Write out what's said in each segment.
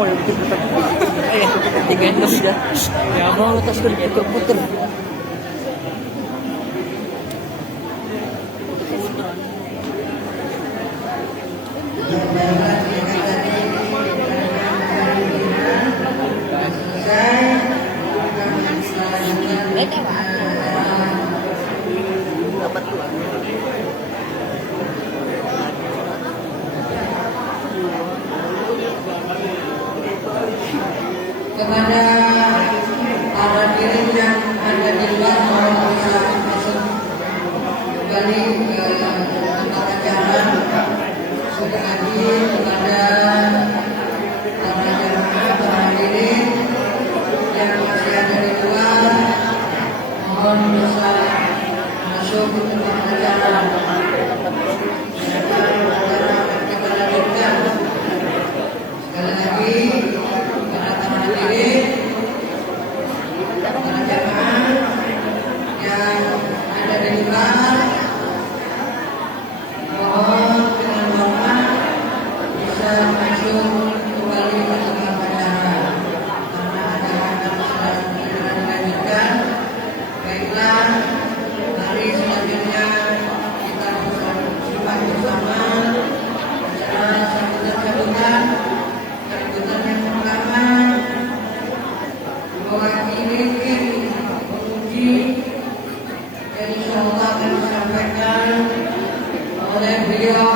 mau ya bikin putar. Digendong dia. Ya mau lo tas puter-puter. Kepada para diri yang ada di luar mohon bisa masuk kembali ke tempat acara. Sekali lagi kepada para jamaah, para hadirin yang masih ada di luar mohon bisa masuk ke tempat acara. Acara kita lanjutkan. Sekali lagi para jamaah yang ada di luar mohon dengan hormat bisa masuk kembali ke tempat acara karena acara akan segera dilanjutkan. Baiklah, mari selanjutnya kita simak bersama acara sambutan yang pertama mewakili tim penguji yang insyaallah akan disampaikan oleh beliau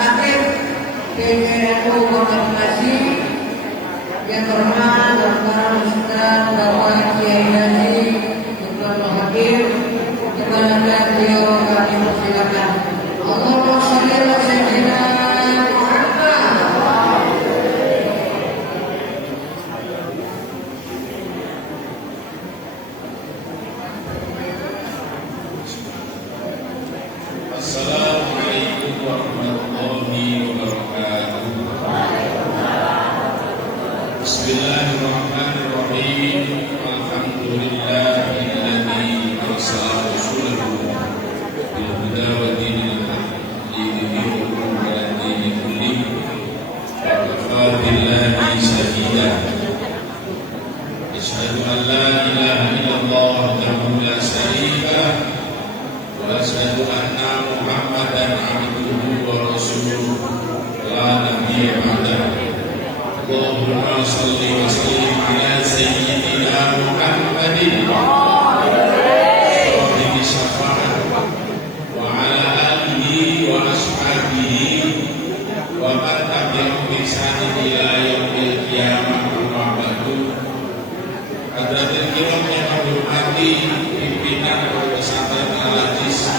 Kapit PPNU Kota Bekasi yang terhormat Bapak Ustaz Bapak Kiai Haji Dr. Hakim. Kepada beliau kami persilakan. Allahumma shalli ala sayyidina Muhammad. Assalamualaikum warahmatullahi wabarakatuh. Bismillahirrahmanirrahim. Alhamdulillahilladzi arsala rasulahu bil huda wa dinil haqq liyudhhirahu 'ala dini kullihi wa kafaa billahi shahida. Asyhadu an la ilaha illallah wahdahu la syarika wa asyhadu anna Muhammadan abduhu wa rasuluhu la nabiyya ba'dahu. Allahumma shalli wa sallim ala sayyidina Muhammadin sahibi syafa'at wa ala alihi wa ashabihi wa man tabi'ahum bi ihsanin ila yaumil qiyamah amma ba'du. Hadirin kiram yang kami hormati pimpinan pesantren Al-Aziz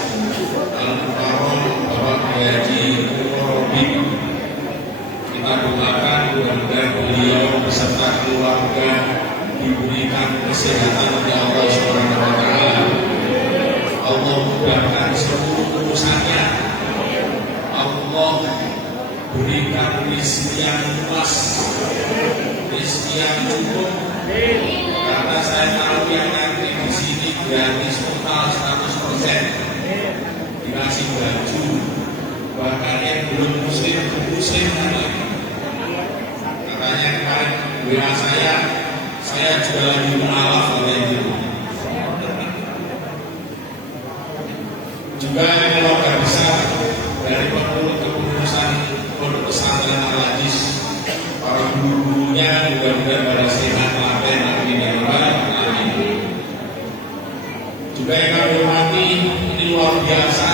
Al-Mukarram Bapak Haji Murobi, kita doakan mudah-mudahan beliau beserta keluarga diberikan kesehatan oleh Allah Subhanahu wa taala. Allah mudahkan seluruh urusannya. Allah berikan rezeki yang luas, rezeki yang cukup. Karena saya tahu yang nanti di sini gratis total 100%, dikasih baju, bahkan yang belum muslim lagi. Katanya kan WA saya juga lagi mualaf oleh itu. Juga yang keluarga besar dari kepengurusan pondok pesantren Al-Aziz, para guru-gurunya mudah-mudahan pada sehat, lafiat, amin ya rabbal alamin. Juga yang kami hormati, ini luar biasa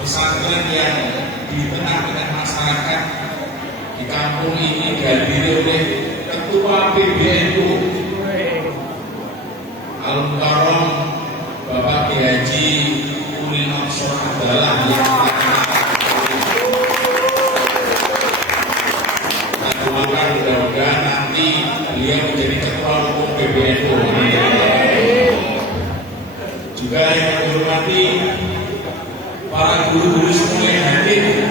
pesantren yang di tengah-tengah masyarakat di kampung ini dihadiri oleh Ketua PBNU Al-Mukarram Bapak Kiai Haji Ulil Absor adalah yang kita doakan mudah-mudahan nanti beliau menjadi Ketua Umum PBNU. Juga yang kami hormati para guru-guru semua yang hadir.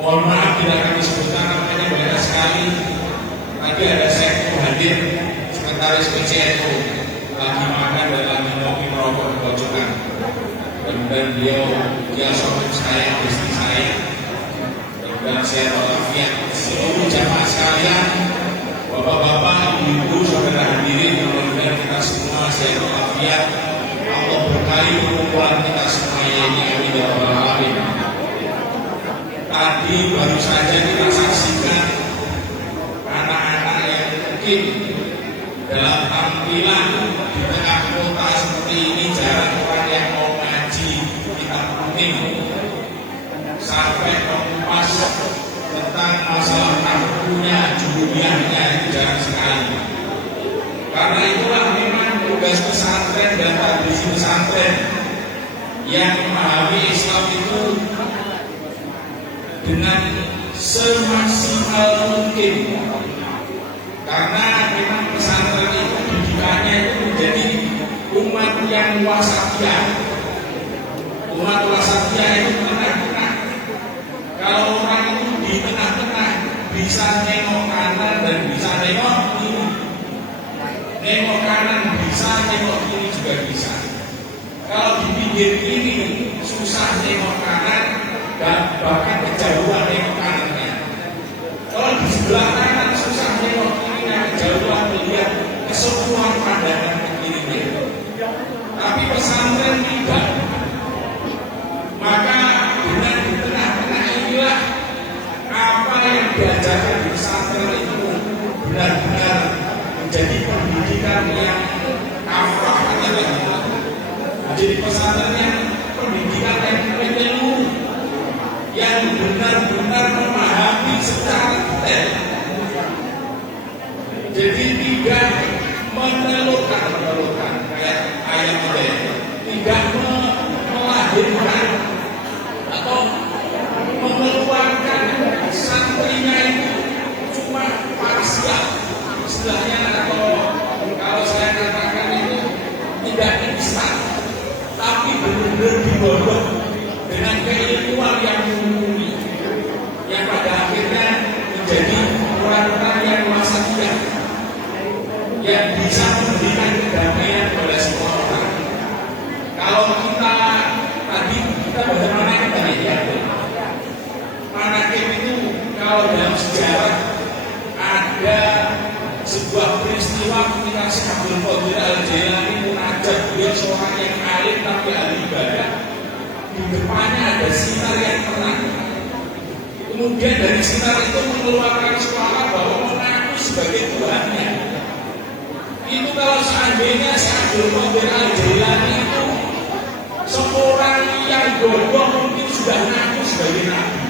Mohon maaf tidak kami sebutkan namanya, banyak sekali. Tadi ada Sekku hadir, sekretaris PCNU, lagi makan dan lagi ngopi merokok di pojokan. mudah-mudahan beliau dia suami saya, istri saya, mudah-mudahan sehat walafiat. Seluruh jamaah sekalian, bapak-bapak, ibu-ibu, saudara hadirin, mudah-mudahan kita semua sehat walafiat. Allah berkahi perkumpulan kita semuanya ini, amin ya rabbal alamin. Tadi baru saja kita saksikan anak-anak yang mungkin dalam tampilan di tengah kota seperti ini jarang orang yang mau ngaji kitab kuning sampai mengupas tentang masalah kampungnya, jumlahnya itu jarang sekali. Karena itulah memang tugas pesantren dan tradisi pesantren yang memahami Islam itu dengan semaksimal mungkin. Karena memang pesantren itu didikannya itu menjadi umat yang wasatiyah. Umat wasatiyah itu tengah-tengah. Kalau orang itu di tengah-tengah bisa nengok kanan dan bisa nengok kiri. Nengok kanan bisa, nengok kiri juga bisa. Kalau di pinggir kiri susah nengok kanan dan bahkan kejauhan nengok kanannya. Kalau di sebelah kanan susah nengok kirinya, kejauhan melihat keseluruhan pandangan ke kirinya. Tapi pesantren tidak. Maka dengan di tengah-tengah inilah apa yang diajarkan di pesantren itu benar-benar menjadi pendidikan yang kafah, menjadi pesantren yang pendidikan yang menyeluruh, yang benar-benar memahami secara detail. Jadi tidak menelurkan kayak ayat model, tidak melahirkan atau mengeluarkan santrinya itu cuma parsial, istilahnya, atau kalau saya katakan itu tidak instan, tapi benar-benar digodok dengan keilmuan yang mumpuni, yang pada akhirnya menjadi orang-orang yang wasatiyah, yang bisa memberikan kedamaian pada semua orang. Kalau kita tadi kita bagaimana kita lihat manaqib itu, kalau dalam sejarah ada sebuah peristiwa ketika Syekh Abdul Qadir Al-Jailani munajat, beliau seorang yang alim tapi ahli ibadah. Di depannya ada sinar yang terang. Kemudian dari sinar itu mengeluarkan suara bahwa mengaku sebagai Tuhannya. Itu kalau seandainya Syekh Abdul Qadir Al-Jailani itu seorang yang bodoh mungkin sudah ngaku sebagai nabi.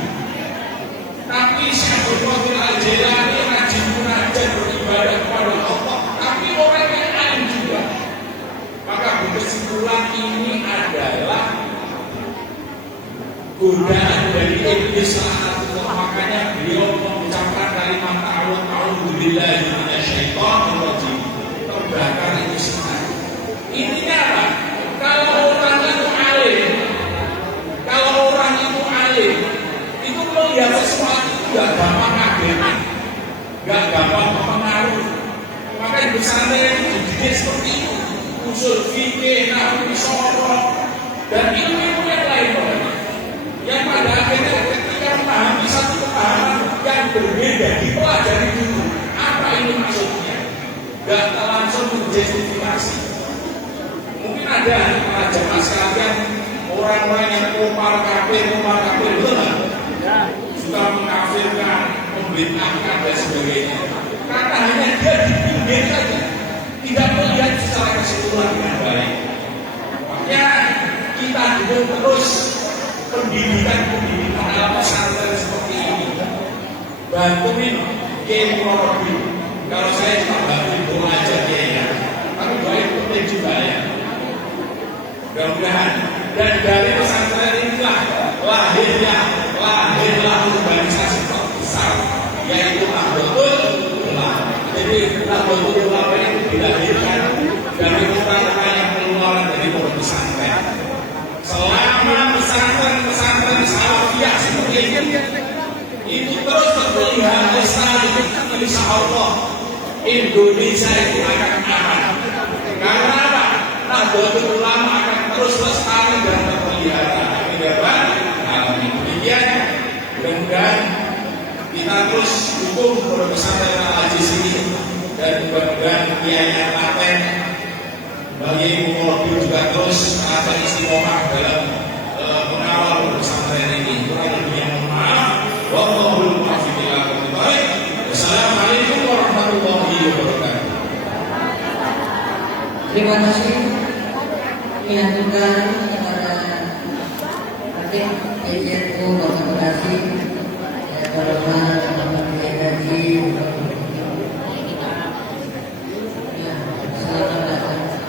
Tapi Syekh Abdul Qadir Al-Jailani rajin munajat beribadah kepada Allah, tapi orang yang alim juga. Maka berkesimpulan ini adalah godaan dari iblis laknatullah. Makanya beliau mengucapkan kalimat a'udzubillahi minasyaitonir rajim. Terbakar itu sinar. Intinya apa? Kalau orang itu alim, itu melihat sesuatu gak gampang kagetan, gak gampang mempengaruhi. Maka di pesantren itu dididik seperti itu, usul fikih, nahwu, soroh, dan ilmu yang lain, yang pada akhirnya ketika memahami satu pemahaman yang berbeda dipelajari dulu apa ini maksudnya, gak langsung menjustifikasi. Mungkin ada para jemaah sekalian orang-orang yang kopar kafir betul kan? Suka mengkafirkan, membid'ahkan dan sebagainya. Karena hanya dia di pinggir saja, tidak melihat secara keseluruhan dengan baik. Makanya kita dukung terus pendidikan dalam pesantren seperti ini. Bantuin Kemurabi. Kalau saya cuma bantuin doa aja ya, tapi baik penting juga ya. Mudah-mudahan dan dari pesantren inilah lahirlah organisasi terbesar, yaitu Nahdlatul Ulama. Jadi Nahdlatul Ulama itu dilahirkan dari orang-orang yang keluar dari pondok pesantren. Selama pesantren salafiyah seperti ini itu terus terpelihara lestari, insya Allah Indonesia itu akan aman. Karena apa? Nahdlatul Ulama akan terus lestari dan terpelihara. biaya paten bagi ibu mobil juga terus akan istiqomah dalam mengawal pesantren ini. Kurang lebihnya mohon maaf. Wallahul muwaffiq ila aqwamit thoriq. Wassalamualaikum warahmatullahi wabarakatuh. Terima kasih kami aturkan kepada Adik PJNU Kota Bekasi, kepada Bapak Haji. Selamat datang atas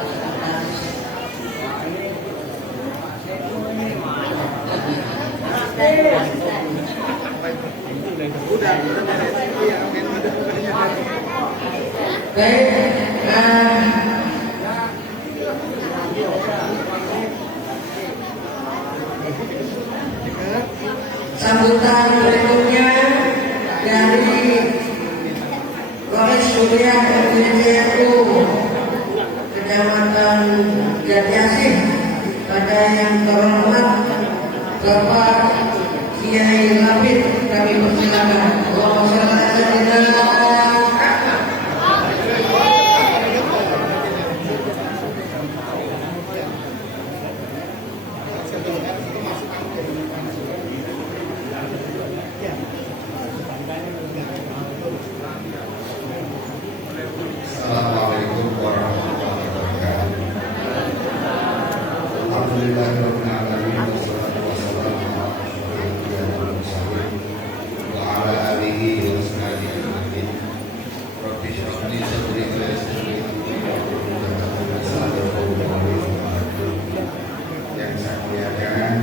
sambutan berikutnya dari Rohis Surya PJNU Kecamatan Jatiasih, pada yang terhormat Bapak Kiai Labid, kami persilakan. Allahumma shalli ala sayyidina Assalamualaikum warahmatullahi wabarakatuh. Alhamdulillahirabbil alamin wassalatu wassalamu ala asyrofil mursalin wa ala alihi wa sahbihi ajmain. Rabbi shrah li sadri wa yassir li amri wahlul 'uqdatam min lisani. Yang saya muliakan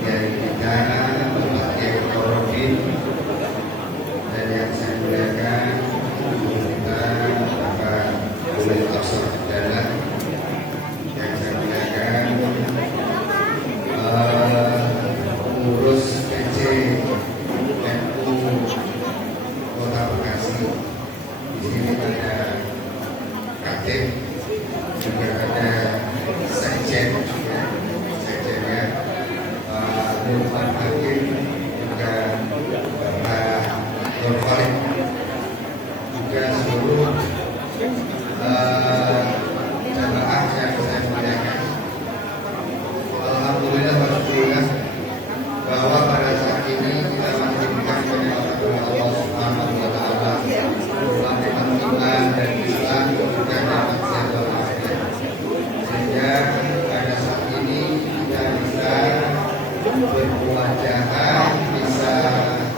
Kiai kita Bapak Kiai Korodin, dan yang saya muliakan kita Bapak Ulil Absar Adalah, yang saya muliakan pengurus PC NU Kota Bekasi. Di sini ada Kadep, juga ada Sekjen, Sekjennya Pak Nurman Hakim, juga Bapak Nur Khalid, juga seluruh jamaah yang saya muliakan. Alhamdulillah walhamdulillah bahwa pada saat ini kita masih diberikan oleh Allah Subhanahu wa taala nikmat iman dan Islam, juga nikmat sehat walafiat, sehingga pada saat ini kita bisa bermuajaah, bisa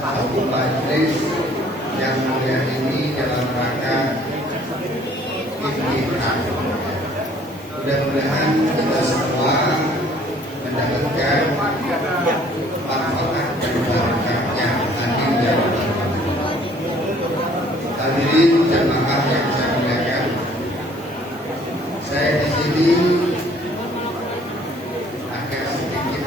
satu majelis yang mulia ini dalam rangka ikhtiar. Mudah-mudahan kita semua mendapatkan manfaat dan barakahnya. Amin ya rabbal alamin. Hadirin jamaah yang saya muliakan, saya di sini agak sedikit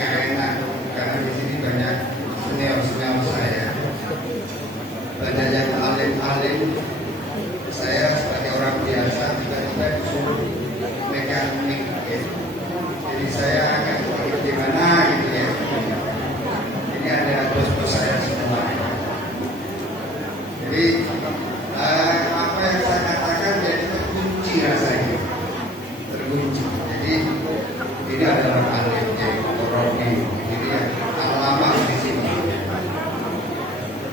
keenak, karena di sini banyak senior saya, banyak yang alim-alim. Saya sebagai orang biasa tiba-tiba disuruh megang mic, ya. Jadi saya agak gimana gitu ya. Ini ada bos-bos saya semua. Jadi apa yang saya katakan jadi terkunci rasanya, terkunci. Jadi ini adalah alimnya Robi, ini yang lama di sini.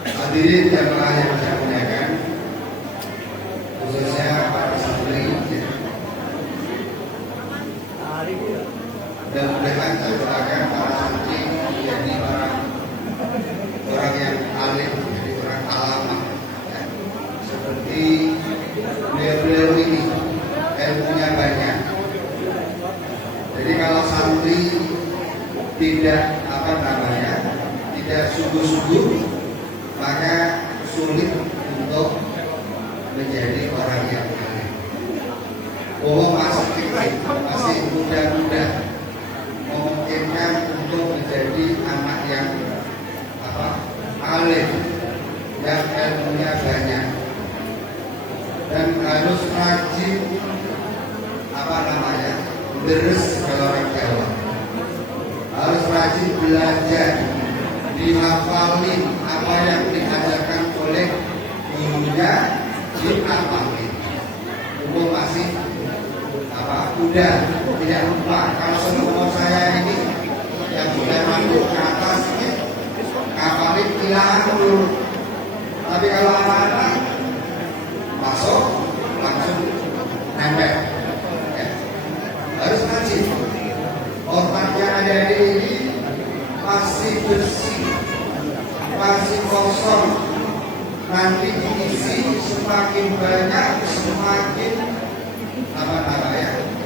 Hadirin jamaah yang saya muliakan, khususnya para santri, dan mudah-mudahan saya doakan para santri menjadi orang yang alim, menjadi orang alama, ya. Seperti beliau-beliau ini ilmunya banyak. Jadi kalau santri tidak tidak sungguh-sungguh, maka sulit untuk menjadi orang yang alim. Masih muda-muda, memungkinkan untuk menjadi anak yang alim, yang ilmunya banyak, dan harus rajin deres kalau orang Jawa, harus rajin belajar, dihafalin apa yang diajarkan oleh gurunya diamalkan. Umum masih udah tidak lupa. Kalau semua saya ini yang sudah masuk ke atas ini ngapalin hilang dulu. Tapi kalau anak-anak masuk langsung nempel, ya. Harus rajin. Otak yang ada di ini masih bersih, masih kosong. Nanti diisi semakin banyak, semakin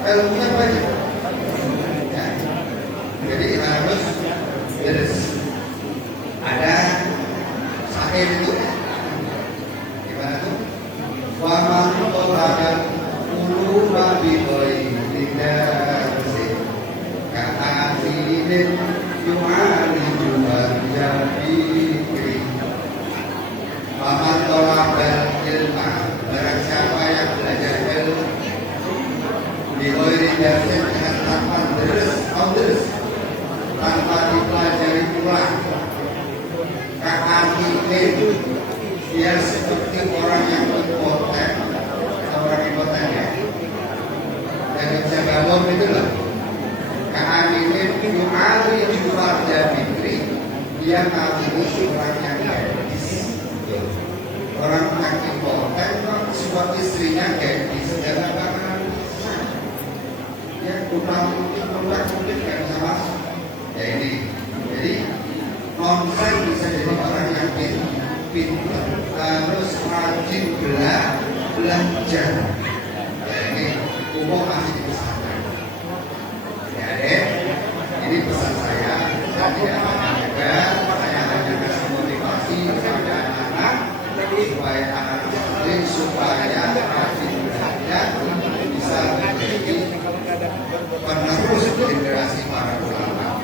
ilmunya banyak. Ya. Jadi harus beres. Ada sahih itu, gimana tuh? Wa man qaladan ulu babi boy tidak bersih. Kata sidin yu'ali jadi kiri. Paman tolabal ilma, barang siapa yang belajar ilmu dihoiri darsin dengan tanpa deres, tanpa dipelajari pula. Kearifan dia seperti orang yang impoten, orang impoten ya, yang bisa bangun itu lah. Kearifan yu'ali jufarja fitri, dia ngawini orang yang gadis. Orang yang impoten kok sebab istrinya gadis, jangan bakalan bisa. Ya kurang mungkin nggak bisa masuk. Ya ini, jadi nonsen bisa jadi orang yang pintar, harus rajin belajar. Ya ini umum masih di pesantren. Ya deh, ini pesan saya tidak menjaga, saya hanya kasih motivasi kepada anak-anak supaya anak-anak supaya rajin belajar bisa menjadi penerus generasi para ulama.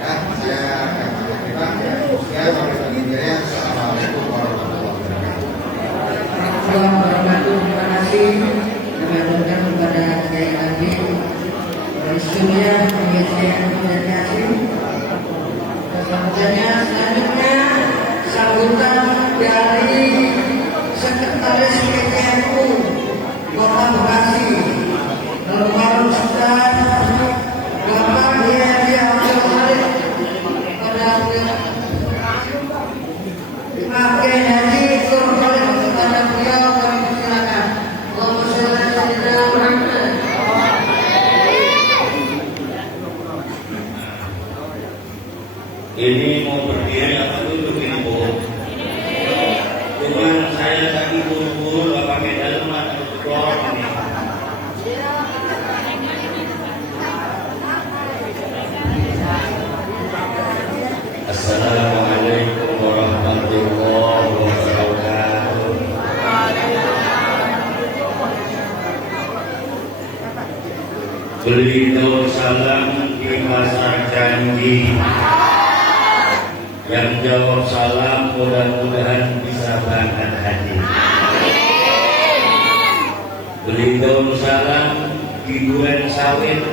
Ya, saya akan menyampaikan Assalamualaikum warahmatullahi wabarakatuh. Terima kasih kepada saya Adi Rasulnya pengajian komunikasi. Selanjutnya sambutan dari Sekretaris PKMU Kota Bekasi, Bapak Ustaz Bapak Yahya Abdul Malik pada Pakai Haji Kurban kepada beliau kami persilakan. Allahumma sholli ala sayyidina Muhammad. Ini mau berdiri apa duduk ini Bu? Cuman saya tadi buru-buru gak pakai dalam atau tutup ini. Assalamualaikum warahmatullahi wabarakatuh. Beliau salam di masa janji. Yang jawab salam mudah-mudahan bisa berangkat haji. Beliau salam di bulan sawit.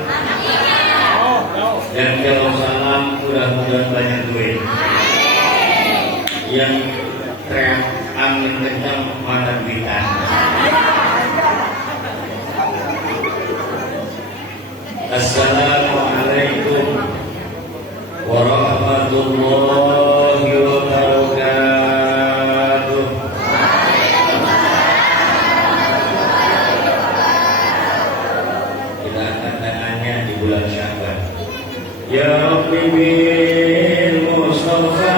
Yang jawab salam mudah-mudahan banyak duit. Yang teriak angin kencang mana duitan. Assalamualaikum warahmatullahi wabarakatuh. Kita akan tanya di bulan Sya'ban. Ya Rabbi bil Mustafa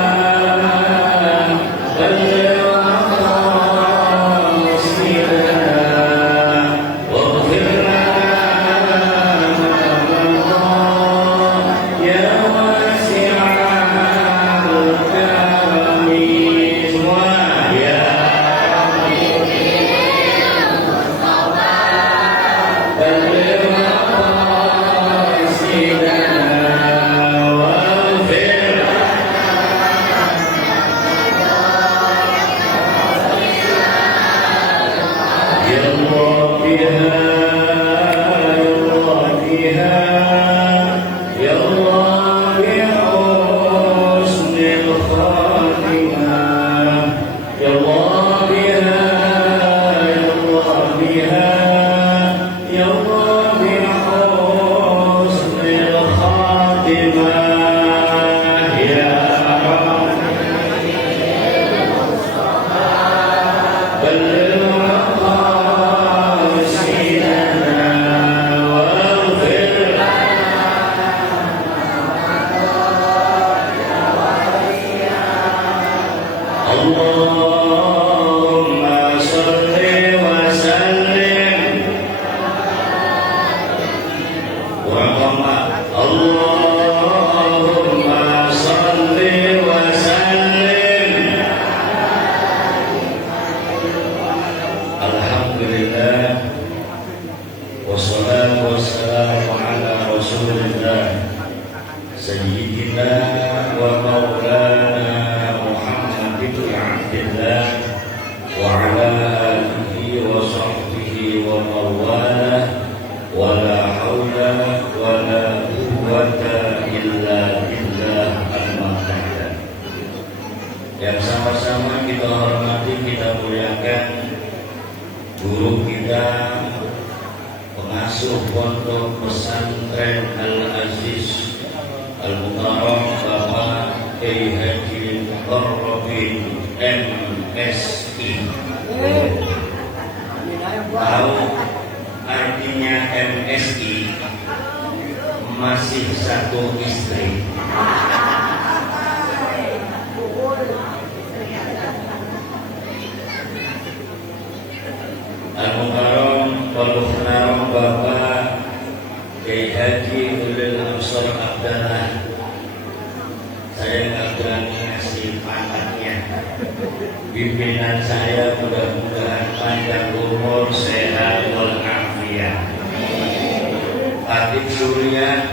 Allahumma sholli wa sallim wa Allahumma sholli wa sallim. Alhamdulillah wassalatu wassalamu ala Rasulillah Sayyidina wa maulana Muhammad bin Abdillah wa ala alihi wa sahbihi wa mawalah wa la hawla wa la quwwata illa billah al-ma'ala. Yang sama-sama kita hormati, kita muliakan guru kita, pengasuh pondok pesantren Al-Aziz Al-Mukarram Bapak Kiai Haji Mukarrabin MSI. Tahu artinya MSI? Masih satu istri. Al-Mukarram Al-Mukarram Bapak Kiai Haji Ulil Amsar Abdallah. Saya nggak berani ngasih pangkatnya. Pimpinan saya mudah-mudahan panjang umur, sehat walafiat. Khatib Surya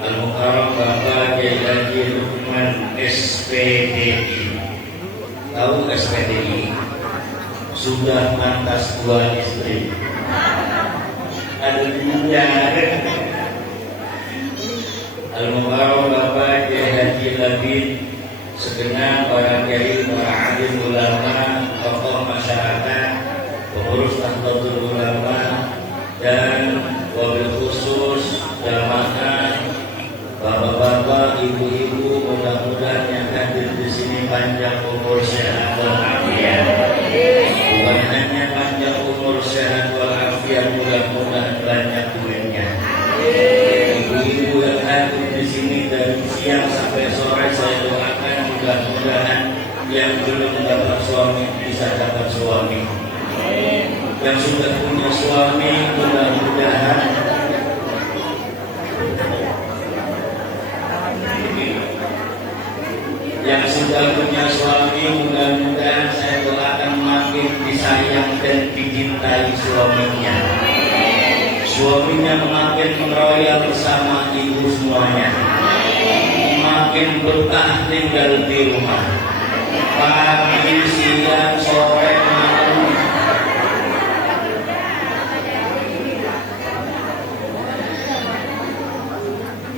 Al-Mukarram Bapak Kiai Haji Lukman SPDI. Tahu SPDI? Sudah mantas 2 istri. Ada dia. Al-Mukarram Bapak Kiai Haji Labid, segenap para kiai, para alim ulama, tokoh masyarakat, pengurus Nahdlatul Ulama, dan wabil khusus jamaah, bapak-bapak, ibu-ibu, mudah-mudahan yang hadir di sini panjang umur, sehat walafiat. Bukan hanya panjang umur, sehat walafiat, mudah-mudahan banyak duitnya. Ibu-ibu yang hadir di sini dari siang sampai sore, saya doakan mudah-mudahan yang belum dapat suami bisa dapat suami. Yang sudah punya suami mudah-mudahan saya doakan makin disayang dan dicintai suaminya. Suaminya makin meroyal bersama ibu semuanya. Makin betah tinggal di rumah. Pagi, siang, sore, malam.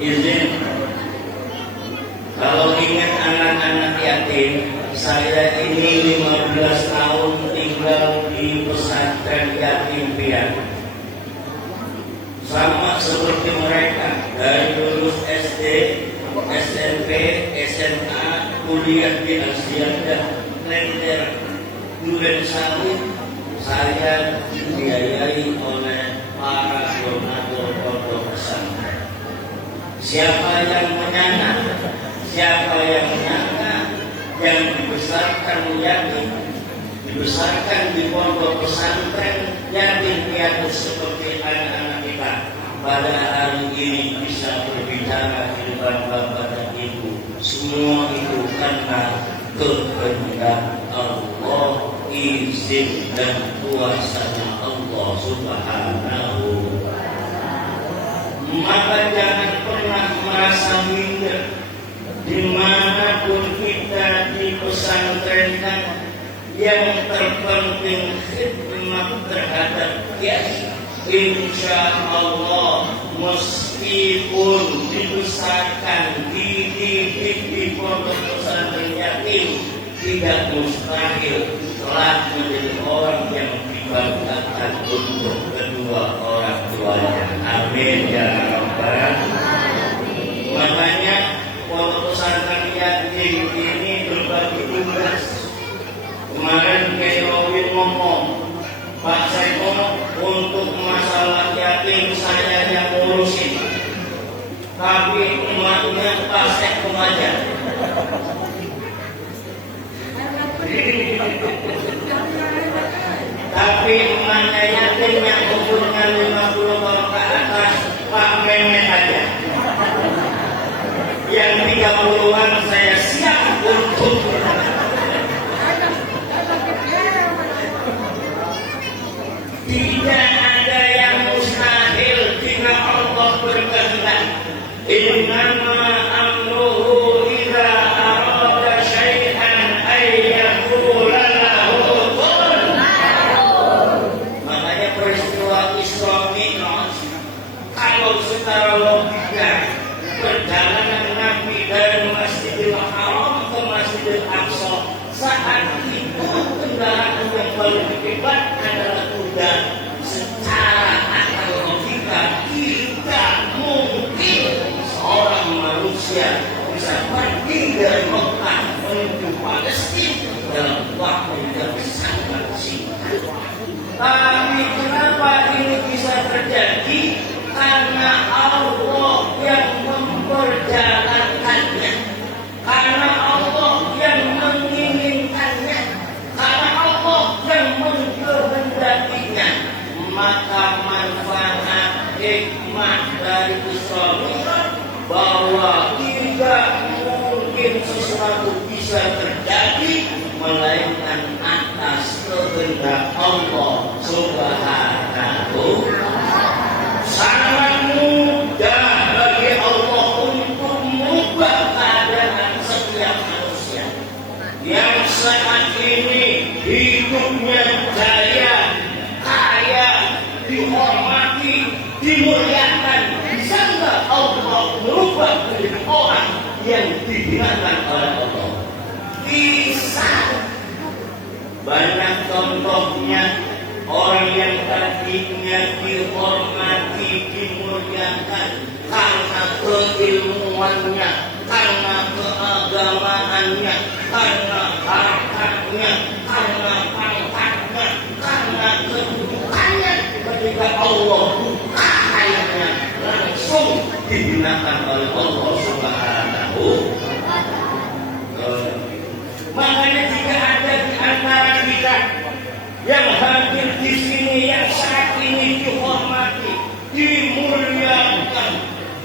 Izin, kalau ingat anak-anak yatim, saya ini 15 tahun tinggal di pesantren yatim piatu. Sama seperti mereka, dari lulus SD, SMP, SMA, kuliah di Asia, Lender, Duren Sawit, saya dibiayai oleh para donatur pondok pesantren. Siapa yang menyangka, siapa yang menyangka yang dibesarkan yatim, dibesarkan di pondok pesantren yatim piatu seperti anak-anak kita, pada hari ini bisa berbicara di depan bapak dan ibu. Semua itu karena kehendak Allah, izin dan kuasanya Allah Subhanahu. Maka jangan pernah merasa minder dimanapun kita di pesantren. Yang terpenting khidmat terhadap kiai. Insya Allah meskipun dibesarkan, dididik di pondok pesantren yatim, tidak mustahil telah menjadi orang yang dibanggakan untuk kedua orang tuanya. Amin ya rabbal. Makanya pondok pesantren yatim ini berbagi tugas. Kemarin Kiai Robi ngomong, Pak Seko, untuk masalah yatim saya yang ngurusin, tapi emaknya Pak Seko aja. Tapi mana yakin yang umurnya 50 tahun ke atas, Pak Mehmet aja. Yang 30-an saya siap untuk tidak ada yang mustahil jika Allah berkehendak. Innama amruhu idza arada syai'an ay yaqula lahu kun. Makanya peristiwa Isra Mi'raj kalau secara logika perjalanan Nabi dari Masjidil Haram ke Masjidil Aqsa saat itu kendaraan yang paling hebat adalah kuda. Secara akal logika tidak mungkin seorang manusia bisa pergi dari Mekah menuju Palestina dalam waktu yang sangat singkat. Tapi kenapa ini bisa terjadi? Karena Allah yang memperjalankannya, karena Allah yang menginginkannya, karena Allah yang mengkehendakinya. Maka manfaat hikmah dari Isra Mi'raj bahwa tidak mungkin sesuatu bisa terjadi melainkan atas kehendak Allah Subhanahu. Sangat mudah bagi Allah untuk mengubah keadaan setiap manusia yang saat ini hidupnya jaya, kaya, dihormati, dimuliakan. Bisa nggak Allah merubah menjadi orang yang dihinakan oleh Allah? Bisa. Banyak contohnya. Orang yang tadinya dihormati, dimuliakan karena keilmuannya, karena keagamaannya, karena hartanya, karena pangkatnya, karena kedudukannya, ketika Allah buka airnya langsung digunakan oleh Allah Subhanahu. Makanya jika ada di antara kita yang hadir di sini yang saat ini dihormati, dimuliakan,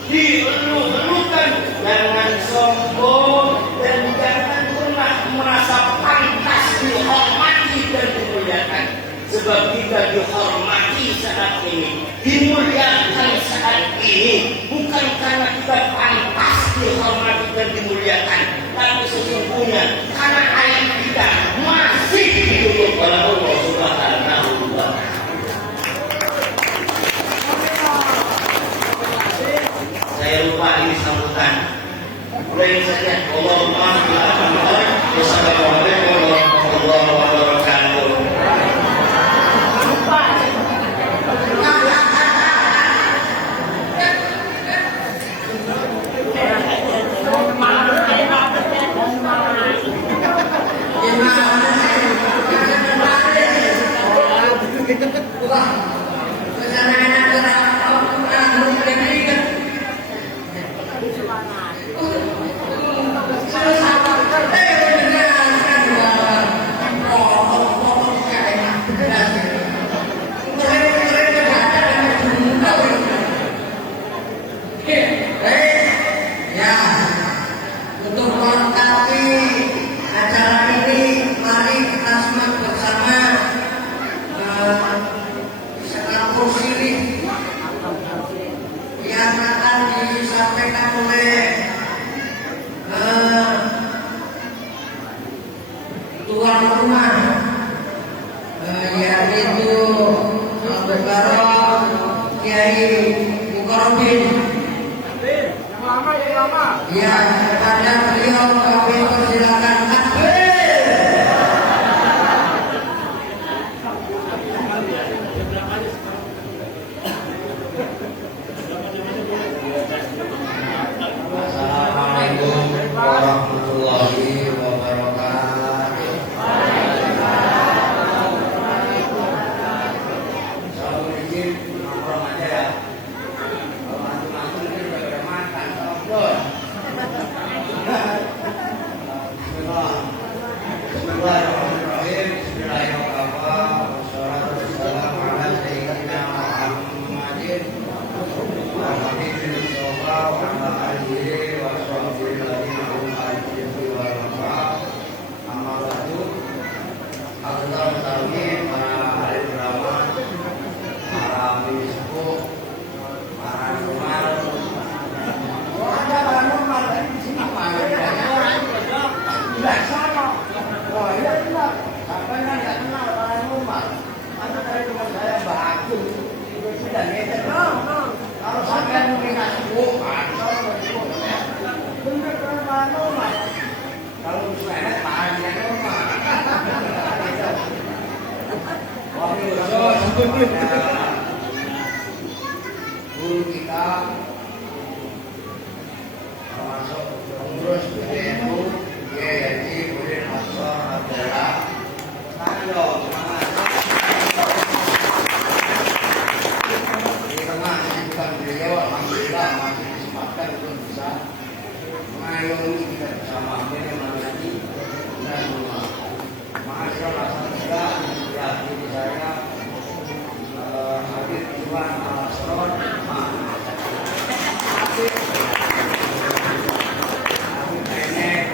dielu-elukan, jangan sombong dan jangan pernah merasa pantas dihormati dan dimuliakan. Sebab kita dihormati saat ini, dimuliakan saat ini, bukan karena kita pantas dihormati dan dimuliakan, tapi sesungguhnya karena ayat kita masih ditutup oleh Allah Subhanahu wa Ta'ala. Saya lupa ini sambutan. Mulai saja. Allahumma Assalamualaikum warahmatullahi wabarakatuh. Untuk melengkapi acara ini, mari kita simak bersama Salafus Sirih yang akan disampaikan oleh tuan rumah, yaitu Bapak Kiai Mukarrabin. Ya, kepada beliau kami persilakan takbir. Assalamualaikum warahmatullahi wabarakatuh. Salam izin nongkrong aja ya. Kalau mantu-mantu ini udah pada makan, guru kita, termasuk pengurus PDNU, Kiai Haji Muhyiddin Hasan Abdullah. Semangat, di tengah kesibukan beliau, alhamdulillah masih disempatkan untuk bisa mengayomi kita bersama menangani dan mahasiswa alhamdulillah ya ini saya Habib Iwan Al-Asron Habib Nenek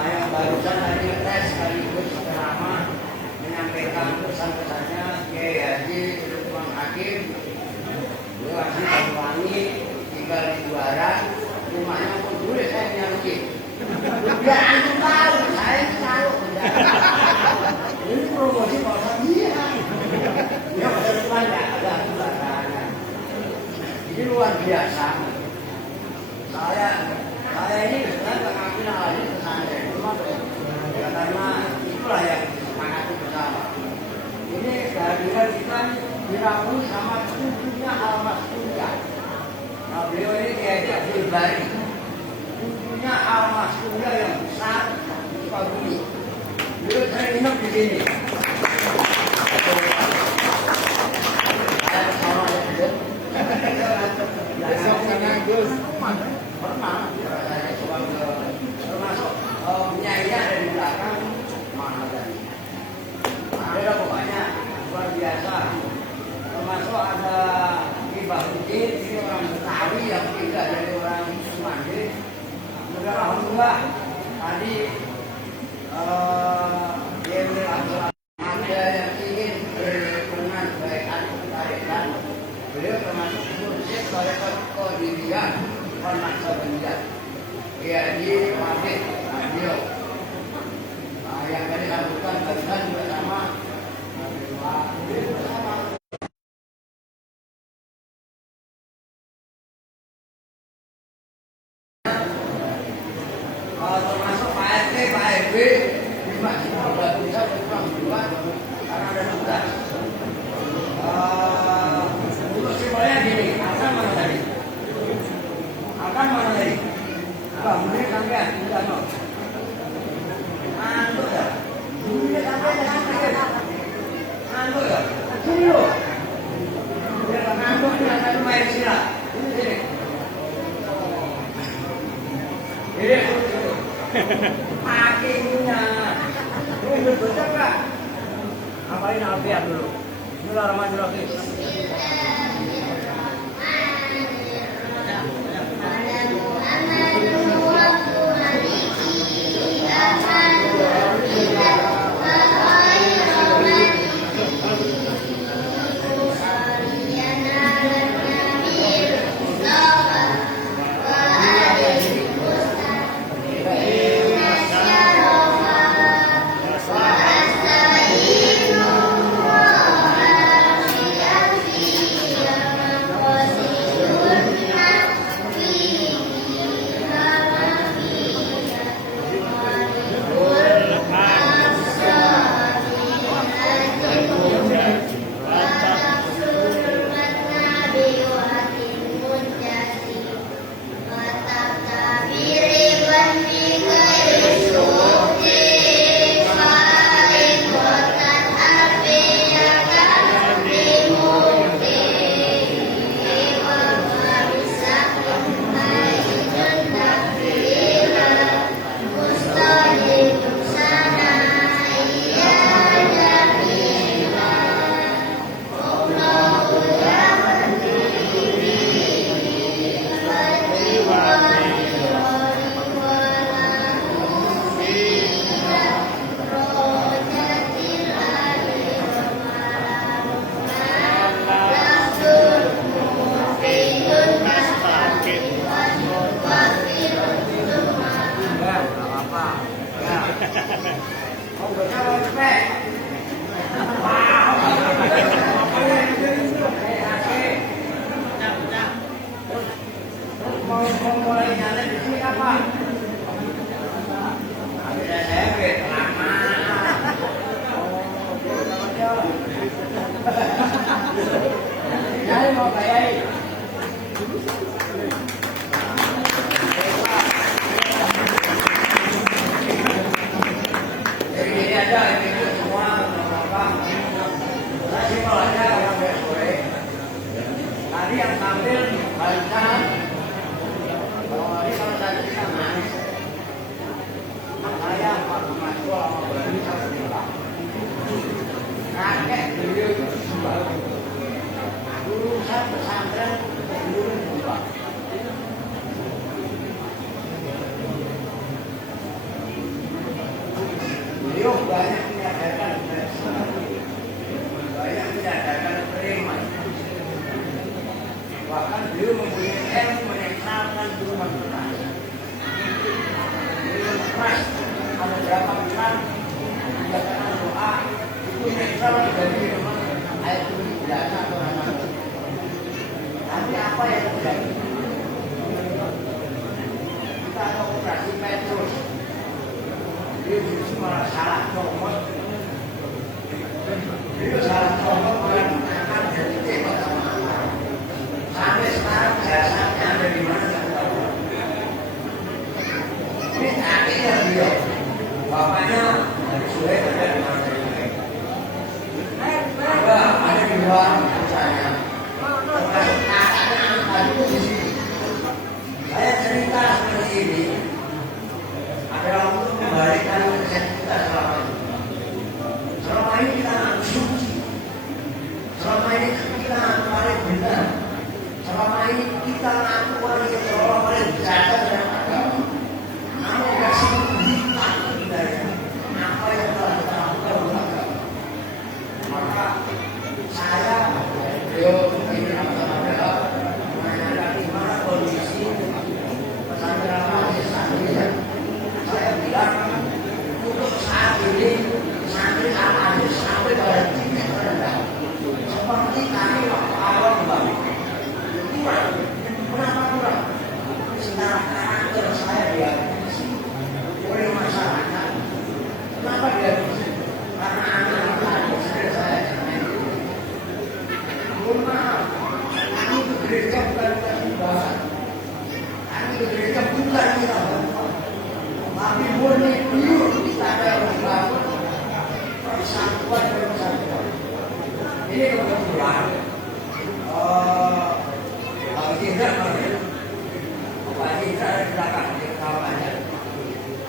yang barusan tadi tes sekaligus ceramah menyampaikan pesan-pesannya Kiai Haji Lukman Hakim. Beliau asli Banyuwangi, tinggal di Juara, rumahnya pun boleh saya nyaruki. Ya antum tahu, saya tahu. Ini promosi kawasan dia. Ya masa depan ya ada keluarganya. Ini luar biasa. Saya ini sebenarnya pengambil alih pesantren, cuma ya karena itulah yang semangat bersama. Ini kehadiran kita dirangkul sama cucunya Almas Kuliah. Nah beliau ini diajak pribadi. Cucunya Almas Kuliah yang besar di Sukabumi. Beliau sering nginep di sini. Saya bersama dengan besok sana Gus. Pernah saya coba termasuk penyanyi ada di belakang mana tadi. Ada pokoknya luar biasa. Termasuk ada Ibah Udin, ini orang Betawi yang tidak dari orang Sumatera. Alhamdulillah tadi ada yang ingin berhubungan baik tarikan. Beliau termasuk kursus Tarekat Qadiriyah Naqsabandiyah. Kiai Wahid beliau. Yang tadi lakukan barusan bersama termasuk Pak RT, Pak RW, Bima sudah bisa berpulang duluan karena ada tugas. Untuk simbolnya gini, akan mana tadi? Akan mana tadi? Bangunnya sampai sudah no. Ngantuk ya? Bunyinya sampai ngantuk ya? Sini loh. Biar ngantuk ini akan main silat. Sini. Ini. Pakainya. Ini betul nggak? Apalin Alfian dulu. Bismillahirrahmanirrahim. Mau mulai nyala di sini apa? Ada saya lama. Oh, ini aja ini semua apa? Saya simpel aja orang sore. Tadi yang tampil barisan, kalau ini kalau tadi kita manis, saya Pak Masuk sama Bani saya bilang, kakek beliau itu sumbang. Dulu saya pesantren dulu sumbang. Beliau banyak menyadarkan banyak menyadarkan preman. Bahkan beliau mempunyai ilmu menyesalkan di rumah kita. Beliau keras, ada berapa bulan menjalankan doa itu menyesal dari memang ayat itu biasa atau anak. Tapi apa yang terjadi? Kita ada operasi Petrus. Dia justru malah salah comot. Dia salah comot malah akan jadi tembak sama Allah. Sampai sekarang jasadnya ada di mana saya tahu. Ini akhirnya dia, bapaknya dari Sule ada di mana ada di luar saya. Termasuk kakaknya tadi di sini. Saya cerita seperti ini adalah untuk kembalikan kesan kita selama ini. Selama ini kita harus suci. Selama ini kita paling benar. Selama ini kita ngaku paling seolah paling biasa dalam agama. Namun tidak semua dari apa yang telah kita lakukan dalam agama. Maka saya beliau ini adalah menanyakan di mana kondisi pesantren Al-Hadis saat ini. Saya bilang untuk saat ini santri Al-Hadis sampai pada titik terendah seperti kami waktu awal kembali. Kurang, kenapa kurang? Secara karakter saya dihabisi oleh masyarakat. Kenapa dihabisi? Karena anak-anak saya jangan itu. Mohon maaf, kami ke gereja bukan kita simbahan. Kami ke gereja bukan kita bantuan. Tapi murni pure kita ada membangun persatuan. Ini kebetulan Pak Jenderal Pak Jenderal di belakang di kawannya.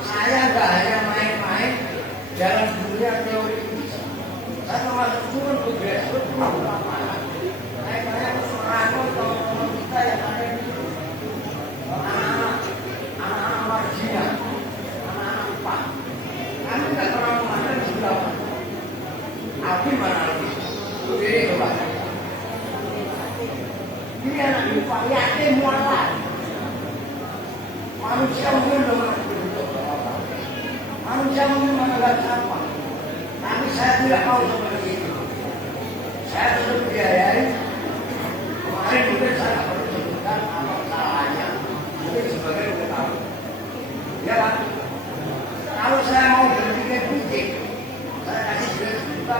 Saya nggak hanya main-main dalam dunia teori ini. Saya termasuk turun ke grassroots lapangan. Naik-naik terus merangkul teman-teman kita yang ada di anak-anak marginal. Kami tidak pernah memandang sebelah mana. Abi mana lagi? Ini kepada. Ini anak lupa yakin muatan. Manusia mungkin dengan bentuk apa? Manusia mungkin menganggap apa? Tapi saya tidak mau seperti itu. Saya tetap biayai. Kemarin mungkin saya tidak perlu sebutkan apa kesalahannya. Mungkin sebagai ketahui. Ya kan? Kalau saya mau berpikir politik, saya kasih 11 juta,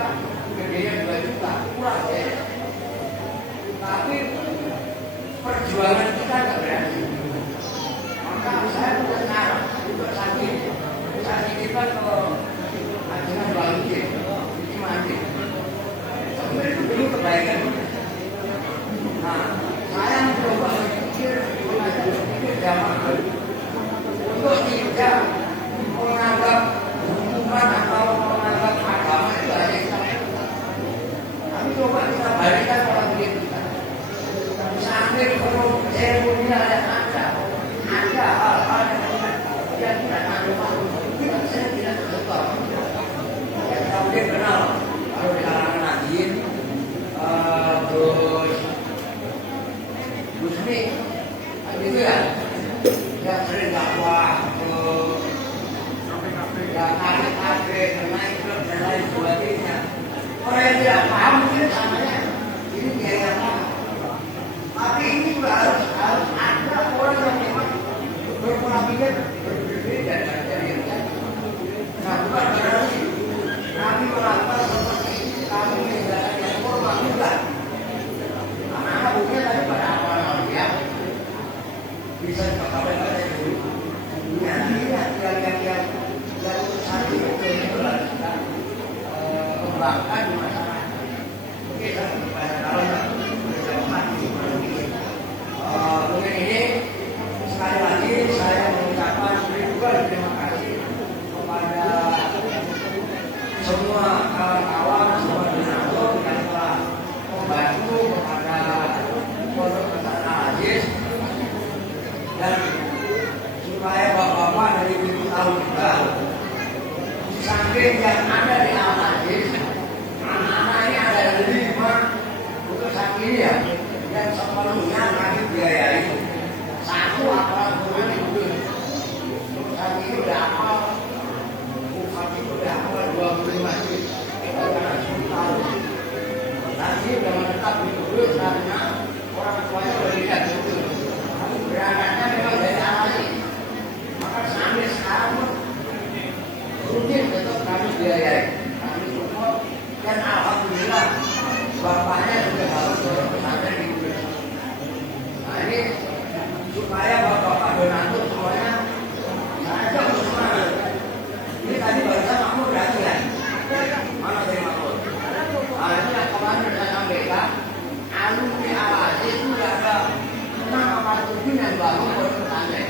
gedenya 2 juta, kurang ya. Tapi perjuangan kita nggak berhasil. Maka saya punya cara untuk sakit. Saya titipkan ke ajudan Bangke, di Mandi. Sebenarnya itu dulu kebaikan. Nah, saya mencoba berpikir jamaah untuk tidak menganggap hukuman atau menganggap agama itu hanya Islam. Kami coba kita balikkan pola pikir kita. Sambil seremonial yang ada hal-hal yang tidak malu-malu. Saya tidak tersetor. Kita mungkin kenal kalau di kalangan Nahdien bangga di masyarakat. Oke, saya kepada kalau mungkin ini sekali lagi saya mengucapkan ribuan terima kasih kepada semua kawan-kawan, semua donatur yang telah membantu kepada Pondok Pesantren Al-Aziz, dan supaya bapak-bapak dari ibu tahu juga saking yang ada di Al-Aziz, anak-anak ini ada 5 untuk saat ini ya, yang sepenuhnya kami biayai. Satu aparatur itu saat ini udah hafal, kami udah hafal 25 juz karena 10 tahun. Tadi udah menetap di dulu karena orang tuanya udah tidak dulu. Berangkatnya memang dari Al-Aziz, maka sampai sekarang rutin tetap kami biayai, kami support, dan alhamdulillah bapaknya juga harus Pondok Pesantren di Kudus. Nah ini supaya bapak-bapak donatur semuanya saya ajak untuk semangat. Ini tadi barusan Makmur berarti ya? Mana dari Makmur? Nah ini yang kemarin saya sampaikan, alumni Al-Aziz itu sudah ada 6 apa 7 yang bangun Pondok Pesantren.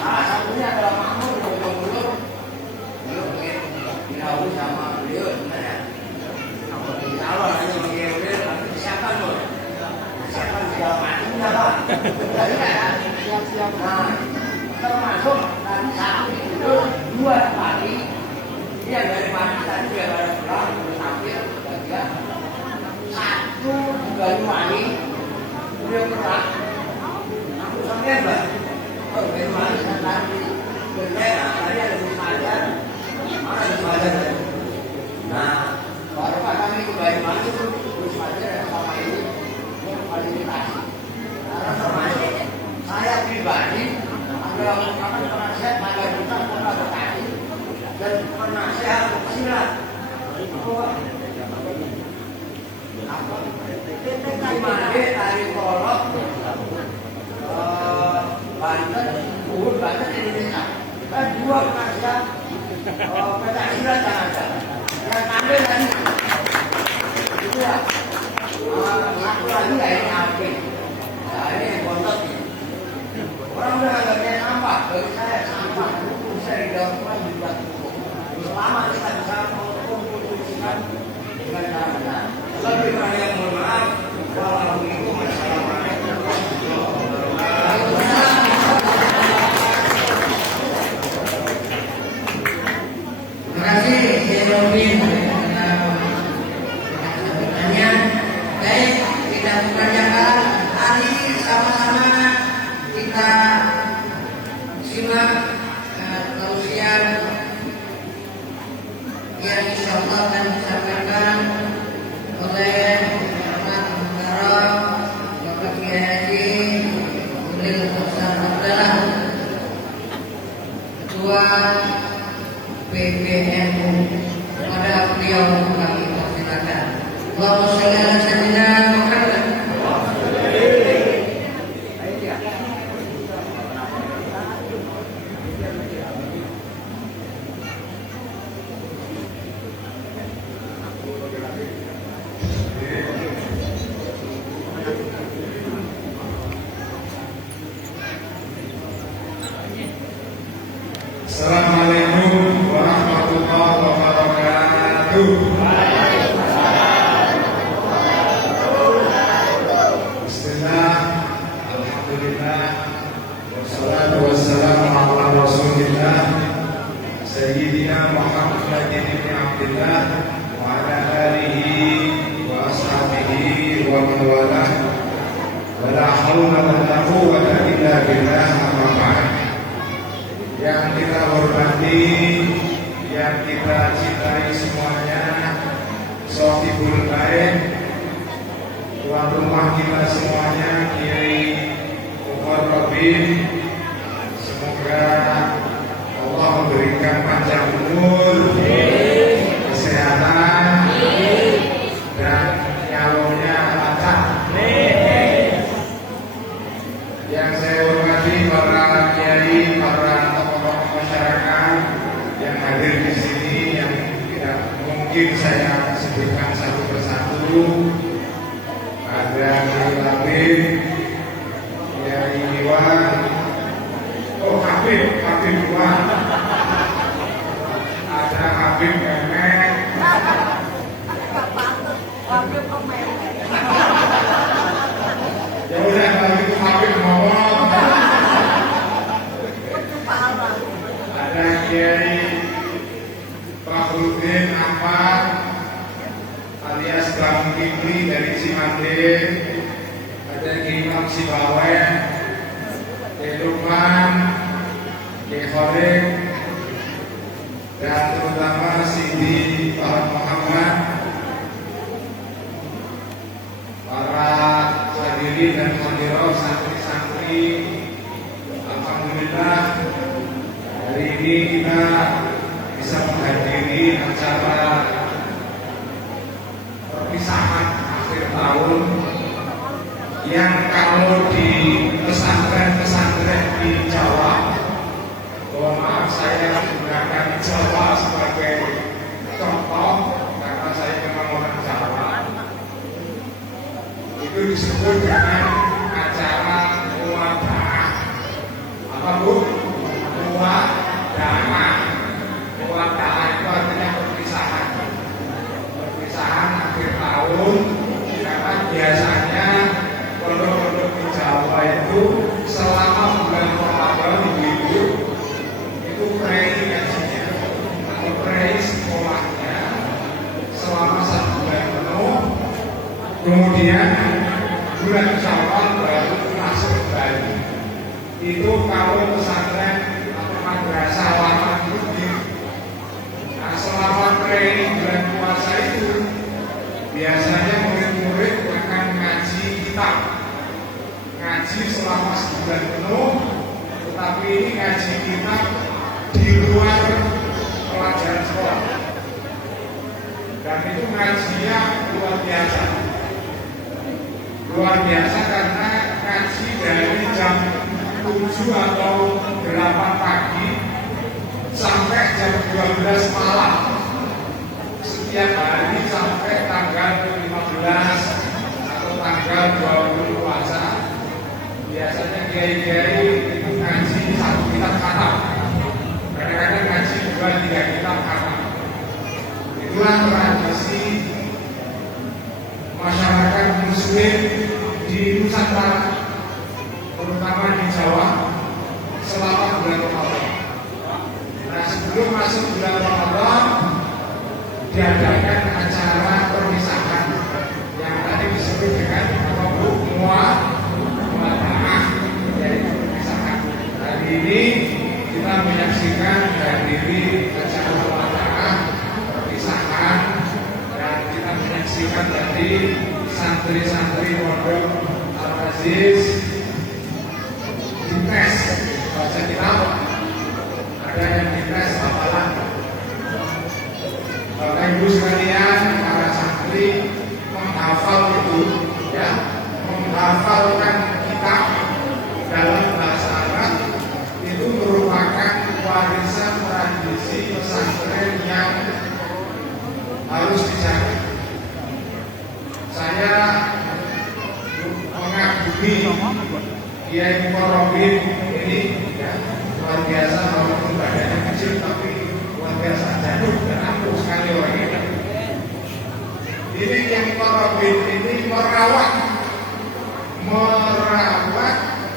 Salah satunya adalah Makmur di Bogor. Beliau pengen dihubungi sama beliau sebenarnya. Kalau hanya beliau nanti disiapkan loh, disiapkan segala macamnya pak. Jadi kan siap-siap. Nah, termasuk tadi satu itu 2 pagi. Dia dari pagi tadi dia baru pulang, baru sampai bagian. 1 di Banyuwangi, beliau pulang. Aku sampai mbak. Oh, Banyuwangi kan tadi. Berbeda, tadi ada di Semarang. Mana di Semarang? Nah, baru kami ke Banyuwangi itu terus saja sama ini fasilitasi. Karena termasuk saya pribadi adalah merupakan penasihat pada Duta Kota Bekasi dan penasihat silat. Mandi dari Kolok, Banten, Ubud, Banten, Indonesia. Dan 2 penasihat pencaksilat yang ada. Yang ambil tadi itu ya, satu lagi lah ini Alvin. Nah ini yang bontot nih. Orang udah anggapnya sampah, bagi saya sampah itu bisa didalamkan juga. Selama kita bisa mengumpulkan dengan cara benar. Lebih banyak mohon maaf. Wassalamualaikum warahmatullahi wabarakatuh. Terima kasih Kiai Robin pertanyaannya. Baik, tidak kepanjangan, hari sama-sama kita simak tausiah yang insya Allah akan disampaikan oleh Bapak Muharram, Bapak Kiai Haji Nuril Hasan Abdallah, Ketua PBNU. Kepada beliau kami persilakan. Allahumma sholli ala sayyidina Muhammad. Assalamualaikum warahmatullahi wabarakatuh. Bismillah, alhamdulillah, wassalatu wassalamu ala rasulillah Sayyidina Muhammad ibn Abdillah wa ala alihi wa ashabihi wa man walah. Wala haula wala quwwata illa billah, amma ba'd. Yang kita hormati, yang kita cintai semuanya, Sohibul Baik, tuan rumah kita semuanya, Kiai Muharrabin. Semoga Allah memberikan panjang umur, kesehatan, dan nyalonya lancar. Yang saya hormati para kiai, para tokoh-tokoh masyarakat, Habib dua. Ada Habib Memek. Ya udah kalau itu Habib ngomong. Ada Kiai Fakhruddin Ahmad alias Bang Kipli dari Cimande. Ada Kiai Imam Sibawen, Kiai Lukman, Kiai Khalid, dan terutama Sidi Pak Muhammad, para hadirin dan hadirat santri-santri. Alhamdulillah hari ini kita bisa menghadiri acara perpisahan akhir tahun yang kalau di pesantren-pesantren di Jawa, mohon maaf saya menggunakan Jawa sebagai contoh karena saya memang orang Jawa, itu disebut dengan acara muwadaah. Apa Bu? Muwadaah. Muwadaah itu artinya perpisahan. Perpisahan akhir tahun, karena biasanya pondok-pondok di Jawa itu selama bulan Ramadan itu prei gajinya atau prei sekolahnya selama 1 bulan penuh, kemudian bulan Syawal baru masuk kembali. Itu kalau pesantren atau madrasah lama itu. Nah, selama prei bulan puasa itu biasanya murid-murid akan ngaji kitab, ngaji selama sebulan penuh, tetapi ini ngaji kitab di luar pelajaran sekolah, dan itu ngajinya luar biasa karena ngaji dari jam 7 atau 8 pagi sampai jam 12 malam setiap hari sampai tanggal 15 atau tanggal 20 puasa. Biasanya kiai-kiai itu ngaji 1 kitab khatam, kadang-kadang ngaji 2-3 kitab khatam. Itulah tradisi masyarakat muslim di Nusantara, terutama di Jawa, selama bulan Ramadan. Nah, sebelum masuk bulan Ramadan diadakan acara perpisahan yang tadi disebut dengan muwadaah, yaitu perpisahan. Hari ini kita menyaksikan hadiri acara muwadaah perpisahan, dan kita menyaksikan tadi santri-santri pondok Al-Aziz dites baca kitab, ada yang dites hafalan. Bapak Ibu sekalian, para santri menghafal itu, ya, menghafalkan kitab dalam bahasa Arab itu merupakan warisan tradisi pesantren yang harus dijaga. Saya mengagumi Kiai Mukarrabin ini, ya, luar biasa, walaupun badannya kecil tapi luar biasa jadul dan ampuh sekali orang ini. Ini Kiai Mukarrabin ini merawat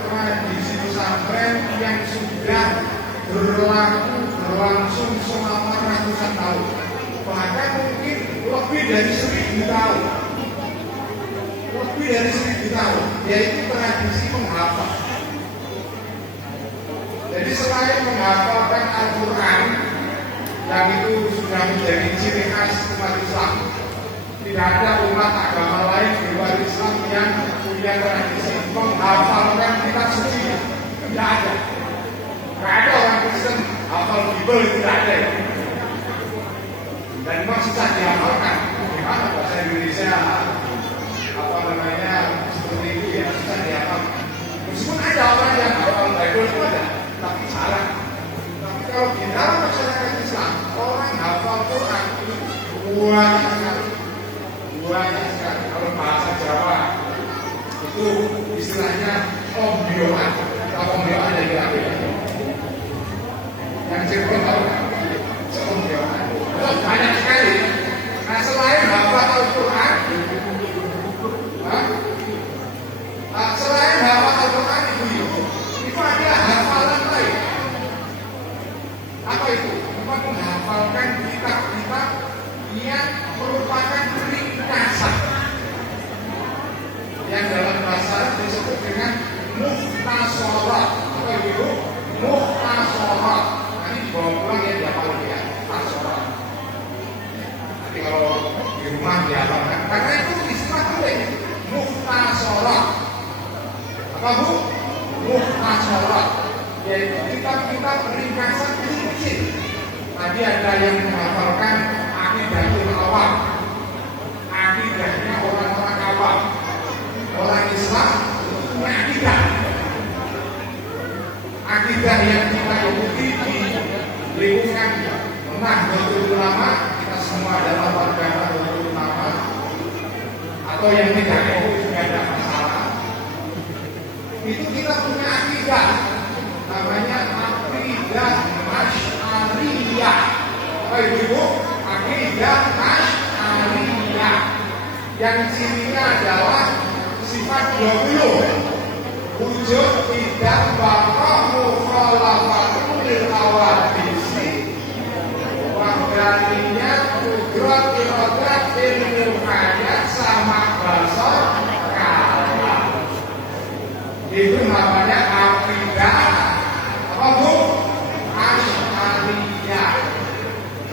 tradisi pesantren yang sudah berlangsung selama ratusan tahun, bahkan mungkin lebih dari 1000 tahun. Lebih dari 1000 tahun, yaitu tradisi menghafal. Jadi selain menghafalkan Al-Quran, yang itu sudah menjadi ciri khas umat Islam, tidak ada umat agama lain di luar Islam yang punya tradisi menghafalkan kitab suci. Tidak ada. Tidak ada orang Kristen hafal Bible, tidak ada. Dan memang susah dihafalkan. Bagaimana bahasa Indonesia seperti itu, ya, susah dihafal. Meskipun ada orang yang hafal Bible itu ada, tapi jarang. Tapi kalau di dalam masyarakat Islam, orang hafal Quran itu banyak sekali. Kalau bahasa Jawa itu istilahnya ombyoan. Kalau ombyoan dari apa? Yang Cirebon tahu nggak? Sempurna. Terus banyak sekali. Nah selain hafal Al-Quran, selain hafal Al-Quran itu ada hafalan lain. Apa itu? Menghafalkan kitab-kitab yang merupakan ringkasan yang dalam bahasa Arab disebut dengan mukhtasarat. Apa itu? Mukhtasarat. Nanti dibawa pulang ya dihafal ya. Mukhtasarat. Nanti kalau di rumah dihafalkan. Karena itu istilah penting. Mukhtasarat. Apa bu? Mukhtasarat. Yaitu kitab-kitab ringkasan kecil-kecil. Tadi ada yang menghafalkan akidatul awam, akidahnya orang-orang awam. Orang Islam punya akidah. Akidah yang kita ikuti di lingkungan Nahdlatul Ulama, kita semua adalah warga Nahdlatul Ulama, atau yang tidak ikut juga ada masalah. Itu kita punya akidah, namanya akidah Asy'ariyah. Apa itu? Akidah Asy'ariyah. Yang cirinya adalah sifat 20. Wujud tidak bakal mukhalafatul lil awadisi. Wahdaninya kudrat iradat ilmu hayat sama basar kalam. Itu namanya akidah apa bu? Asy'ariyah.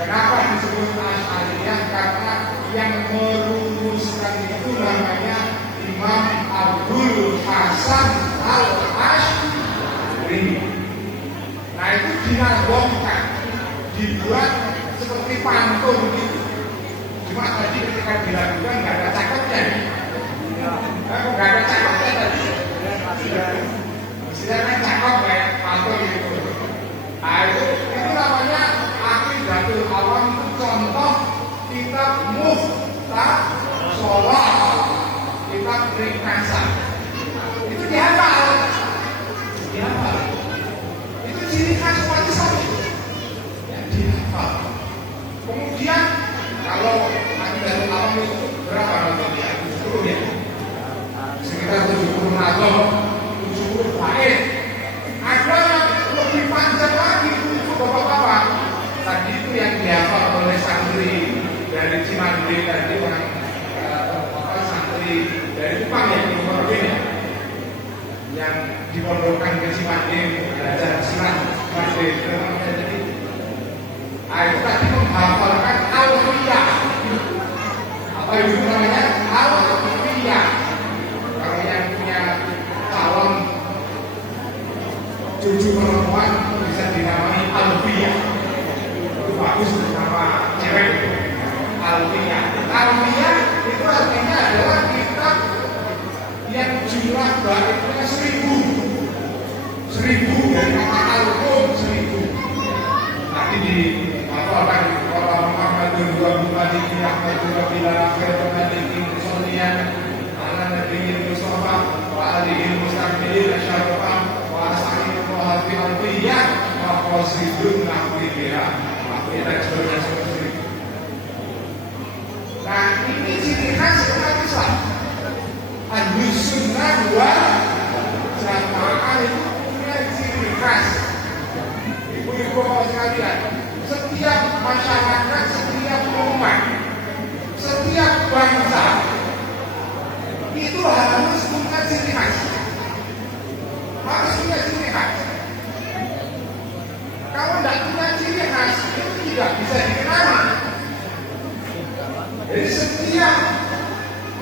Kenapa disebut Asy'ariyah? Karena yang merumuskan itu namanya Imam Abdul Hasan Al-Asy'ari. Nah itu dinargomkan, dibuat seperti pantun gitu. Cuma tadi ketika dilakukan nggak ada cakepnya. Nggak ada cakepnya tadi. Istilahnya cakep kayak pantun gitu. Nah itu namanya akidatul awam. Itu contoh kitab mukhtasarat, kitab ringkasan. Itu dihafal. Itu ciri khas umat Islam yang dihafal. Kemudian kalau akidatul awam itu berapa nanti? 70 ya, sekitar 70 nazam, 70 bait. Ada yang lebih panjang lagi untuk bapak-bapak. Tadi itu yang dihafal oleh santri dari Cimande tadi, orang santri dari Kupang ya, yang dipondokkan ke Cimande belajar silat Cimande. Nah itu tadi menghafalkan Alfiyah. Apa itu namanya? Alfiyah. Kalau yang punya calon cucu perempuan bisa dinamai Alfiyah. Itu bagus nama cewek. Alfiyah. Alfiyah itu artinya adalah kitab yang jumlah baitnya 1000 dari kata alqum 1000. Nanti di hafalkan orang Muhammadun wa Muhammadin Ahmadun bila akhir Muhammadin Musliman ala nabiyil Mustafa wa alihi mustaqbilin asyarafa wa ashabihi wa hadhi alfiyah wa qasidun nahwiyah. Kita coba seperti itu. Nah ini ciri khas umat Islam. Ahlus Sunnah wal Jamaah itu punya ciri khas. Ibu-ibu bapak sekalian, setiap masyarakat, setiap umat, setiap bangsa itu harus punya ciri khas. Harus punya ciri khas. Kalau tidak punya ciri khas, itu tidak bisa dikenali. Jadi setiap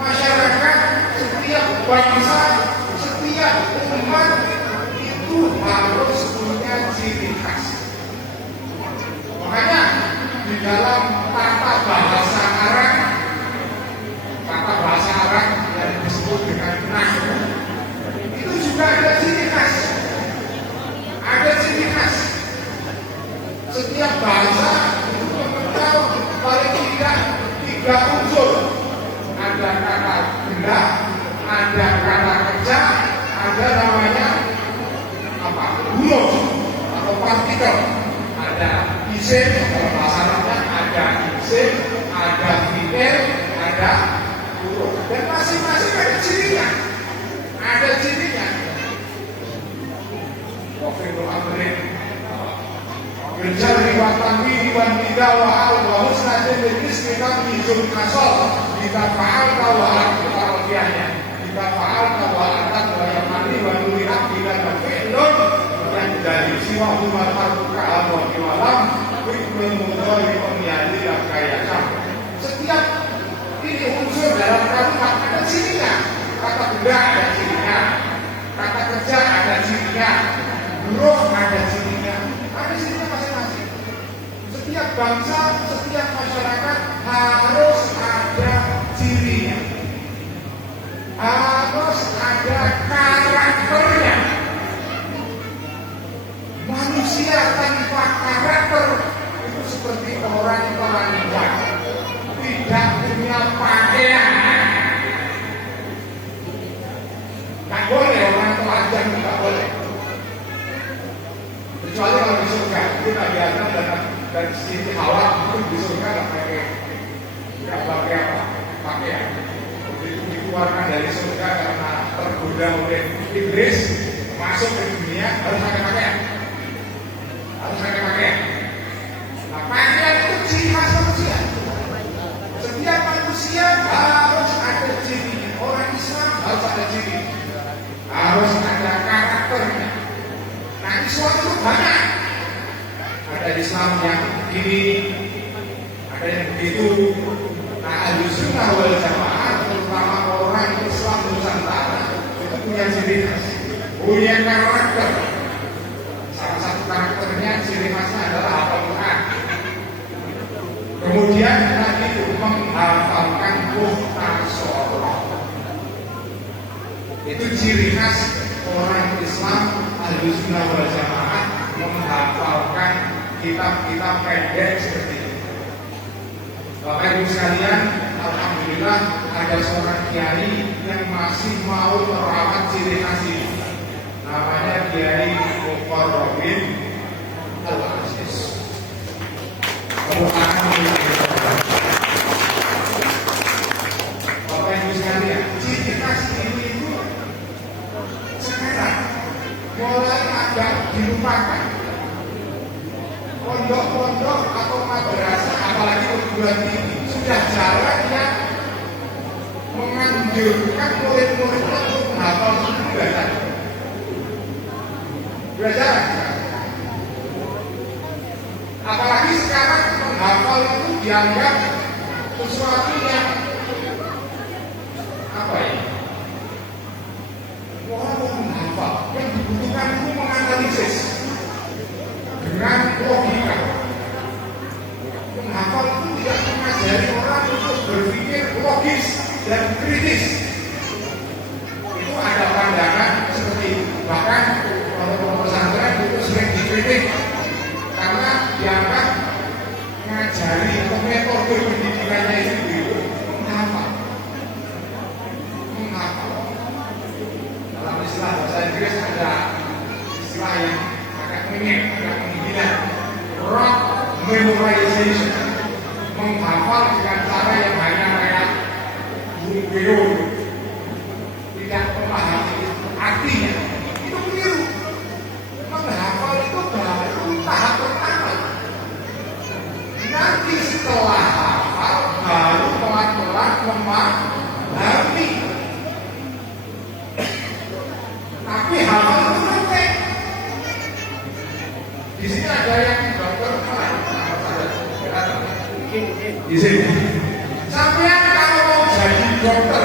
masyarakat, setiap bangsa, setiap umat itu harus punya ciri khas. Makanya di dalam tata bahasa Arab yang disebut dengan nahwu, itu juga ada ciri khas. Ada ciri khas. Setiap bahasa itu mengenal paling tidak 3 unsur. Ada kata benda, ada kata kerja, ada namanya apa? Huruf atau partikel. Ada ada isim, kalau bahasa Arabnya ada isim, ada fi'il, ada huruf, dan masing-masing ada cirinya. Ada cirinya. Wafi'ul amrin Berjari wa tanwini wa nida wa al wa husnatin bil ismi tamyizul kasal jika fa'alta wa anta rafiyahnya jika fa'alta wa anta wa yamani wa nulihat bila fi'lun yang dari siwa humal harfuka al wa kiwalam fi'lun mudhari umyali lakayakam. Setiap ini unsur dalam kalimat ada cirinya. Kata benda ada cirinya, kata kerja ada cirinya, huruf ada cirinya, ada cirinya masing-masing. Setiap bangsa, setiap masyarakat harus ada cirinya, harus ada karakternya. Manusia tanpa karakter itu seperti orang telanjang, tidak punya pakaian. Nggak boleh orang telanjang, nggak boleh. Kecuali kalau di surga, itu Nabi Adam dan Siti Hawa itu di surga nggak pakai apa? Pakaian. Begitu dikeluarkan dari surga karena tergoda oleh iblis, masuk ke dunia harus pakai pakaian. Harus pakai pakaian. Nah, pakaian itu ciri khas manusia. Setiap manusia harus ada ciri. Orang Islam harus ada ciri. Harus ada karakternya. Nah, Islam itu banyak. Ada Islam yang begini, ada yang begitu. Nah, Ahlussunnah wal Jamaah, terutama orang Islam Nusantara, itu punya ciri khas, punya karakter. Salah satu karakternya, ciri khasnya adalah hafal Quran. Kemudian tadi itu menghafalkan muhtasoroh. Itu ciri khas orang Islam Ahlussunnah wal Jamaah, menghafalkan kitab-kitab pendek seperti itu. Bapak Ibu sekalian, alhamdulillah ada seorang kiai yang masih mau merawat ciri khas ini. Namanya Kiai Muqarrabin Al-Aziz. Bapak Ibu sekalian, ciri khas ini itu sekarang mulai agak dilupakan. Pondok-pondok atau madrasah, apalagi perguruan tinggi, sudah jarang yang menganjurkan murid-muridnya untuk menghafal belajar. Belajar. Apalagi sekarang menghafal itu dianggap sesuatu yang apa ya? Orang mau menghafal, yang dibutuhkan itu menganalisis dengan logika. Menghafal itu tidak mengajari orang untuk berpikir logis dan kritis. Itu ada pandangan seperti itu. Bahkan kalau pesantren itu sering dikritik karena dianggap mengajari atau metode pendidikannya itu menghafal. Dalam istilah bahasa Inggris ada istilah yang agak menyek, agak menghina, rote memorization, menghafal dengan cara yang hanya kayak video, tidak memahami artinya. Itu keliru. Menghafal itu baru tahap pertama. Nanti setelah hafal baru pelan-pelan memahami. Tapi hafal itu penting. Di sini ada yang dokter di sini. Sampai kalau mau jadi dokter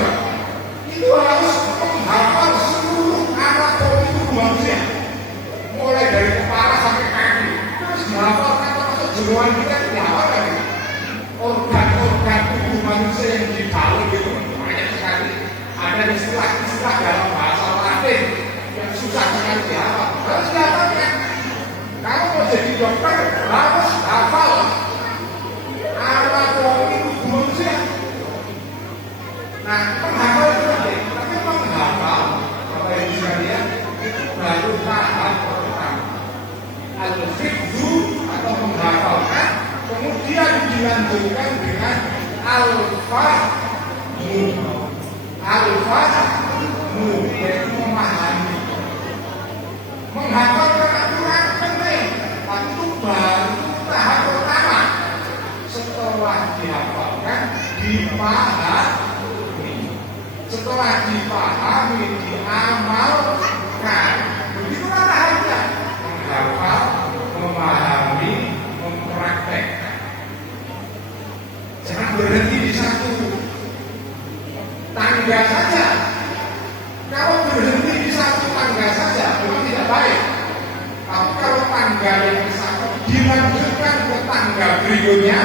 itu harus menghafal seluruh anatomi tubuh manusia, mulai dari kepala sampai kaki. Terus dihafal kata-kata jeroan kita dihafal lagi. Organ-organ tubuh manusia yang di dalam itu banyak sekali. Ada istilah-istilah dalam bahasa Latin yang susah sekali dihafal. Harus dihafal kan? Kalau mau jadi dokter harus hafal anatomi tubuh manusia. Nah, menghafal itu penting, tapi menghafal Bapak Ibu sekalian itu baru tahap pertama. Al-hifdzu atau menghafalkan, kemudian dilanjutkan dengan al-fahmu. Al-fahmu yaitu memahami. Menghafalkan Al-Quran penting, tapi itu baru tahap pertama. Setelah dihafalkan, dipahami. Setelah dipahami, diamalkan. Begitulah tahapnya. Menghafal, memahami, mempraktekkan. Jangan berhenti di satu tangga saja. Kalau berhenti di satu tangga saja, memang tidak baik. Tapi kalau tangga yang satu dilanjutkan ke tangga berikutnya,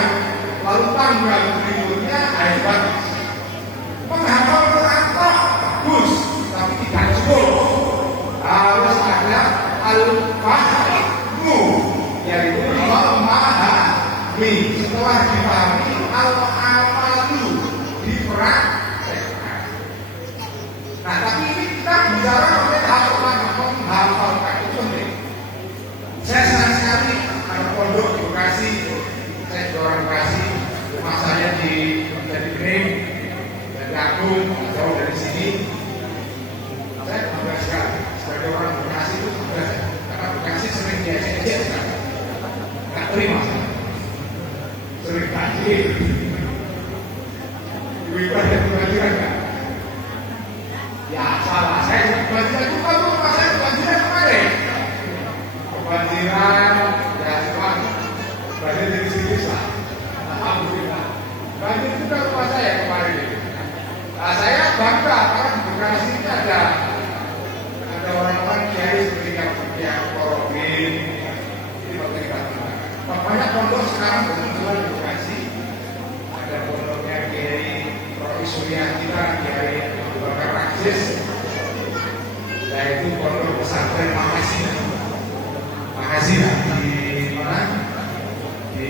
lalu tangga berikutnya, hebat. Menghafal Quran bagus, tapi tidak cukup. Harus ada al-fahmu, yaitu memahami. Setelah dipahami, al-amalu, dipraktekkan. Nah, tapi ini kita bicara mengenai tahap pertama, menghafalkan itu penting. Saya senang sekali ada pondok di Bekasi, saya di orang Bekasi, rumah saya di Bening, dari Agung, jauh dari sini. Saya bangga sekali sebagai orang Bekasi itu bangga, karena Bekasi sering diajak-ajak sekali, nggak terima, sering banjir, ibadah kebanjiran nggak? Ya salah, saya kebanjiran juga tuh, saya kebanjiran kemarin. Kebanjiran, ya cuma banjir dari sini lah. Alhamdulillah. Banjir juga rumah saya kemarin. Nah, saya bangga karena di Bekasi ini ada orang-orang kiai seperti yang Korobin, ini penting banget. Banyak pondok sekarang bermunculan di Bekasi. Ada pondoknya Kiai Roy Suryantika, Kiai Abu Bakar Aziz, yaitu pondok pesantren Makasih di mana? Di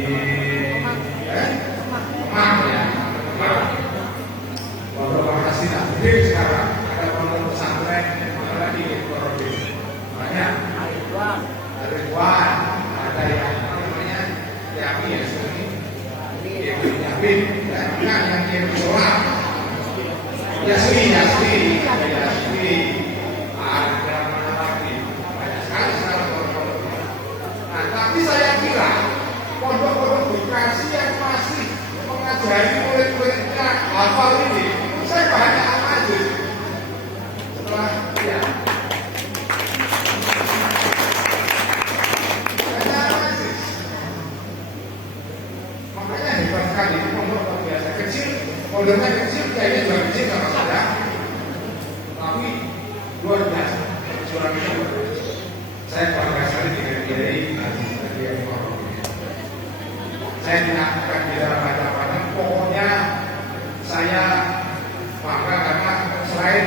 Kemang ya, pondok Makasih. Jadi sekarang ada pondok pesantren mana lagi di Korobin? Banyak. Ada Ridwan, ada yang namanya Yami ya sini, Yamin, yang sholat, Yasmi, ada mana lagi? Banyak sekali sekarang pondok-pondok. Nah, tapi saya kira pondok-pondok Bekasi yang masih mengajari murid-muridnya hafal ini, saya banyak aja. Setelah ya. Makanya hebat sekali itu pondok luar biasa kecil, pondoknya kecil, kayaknya juga kecil sama saya, tapi luar biasa. Suaranya luar biasa. Saya bangga sekali dengan Kiai Haji Korobin. Saya tidak akan bicara banyak-banyak. Pokoknya saya bangga karena selain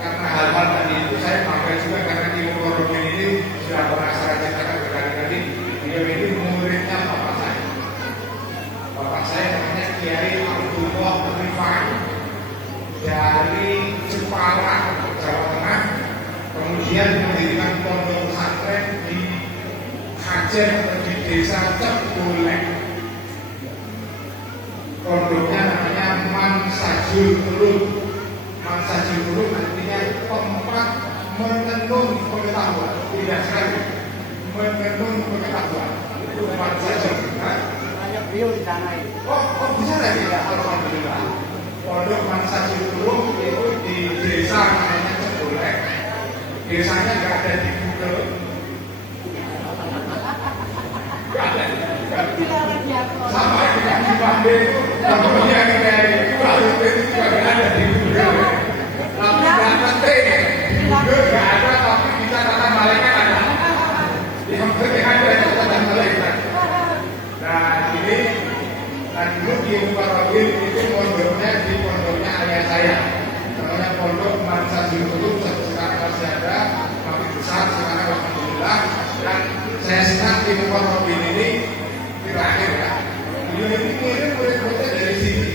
karena hal-hal tadi itu, saya bangga juga karena Kiai Korobin ini sudah pernah saya ceritakan berkali-kali. Beliau ini muridnya bapak saya. Bapak saya namanya Kiai Abdullah Rifai dari Jepara, Jawa Tengah. Kemudian mendirikan pondok pesantren di Kajen di desa Cebulek. Pondoknya namanya Mansajul Ulum. Mansajul Ulum artinya tempat menenun pengetahuan. Tidak sekali menenun pengetahuan. Itu Mansajul. Banyak beliau di sana itu. Oh bisa lagi ya, alhamdulillah. Pondok Mansajul Ulum itu di desa namanya Cebulek. Desanya nggak ada di Google. Nggak ada. Sampai dengan di Bambe itu, kemudian dari Kuala itu juga nggak ada di Google. Tapi nggak penting. Di Google nggak ada, tapi di catatan malaikat ada. Yang penting ada catatan malaikat. Nah ini, dulu di Korobin itu pondoknya ayah saya. Namanya Pondok Mansajul Ulum, sekarang masih ada, tapi besar sekarang alhamdulillah. Dan saya senang di Korobin ini terakhir ya. Beliau ini kirim murid-muridnya dari sini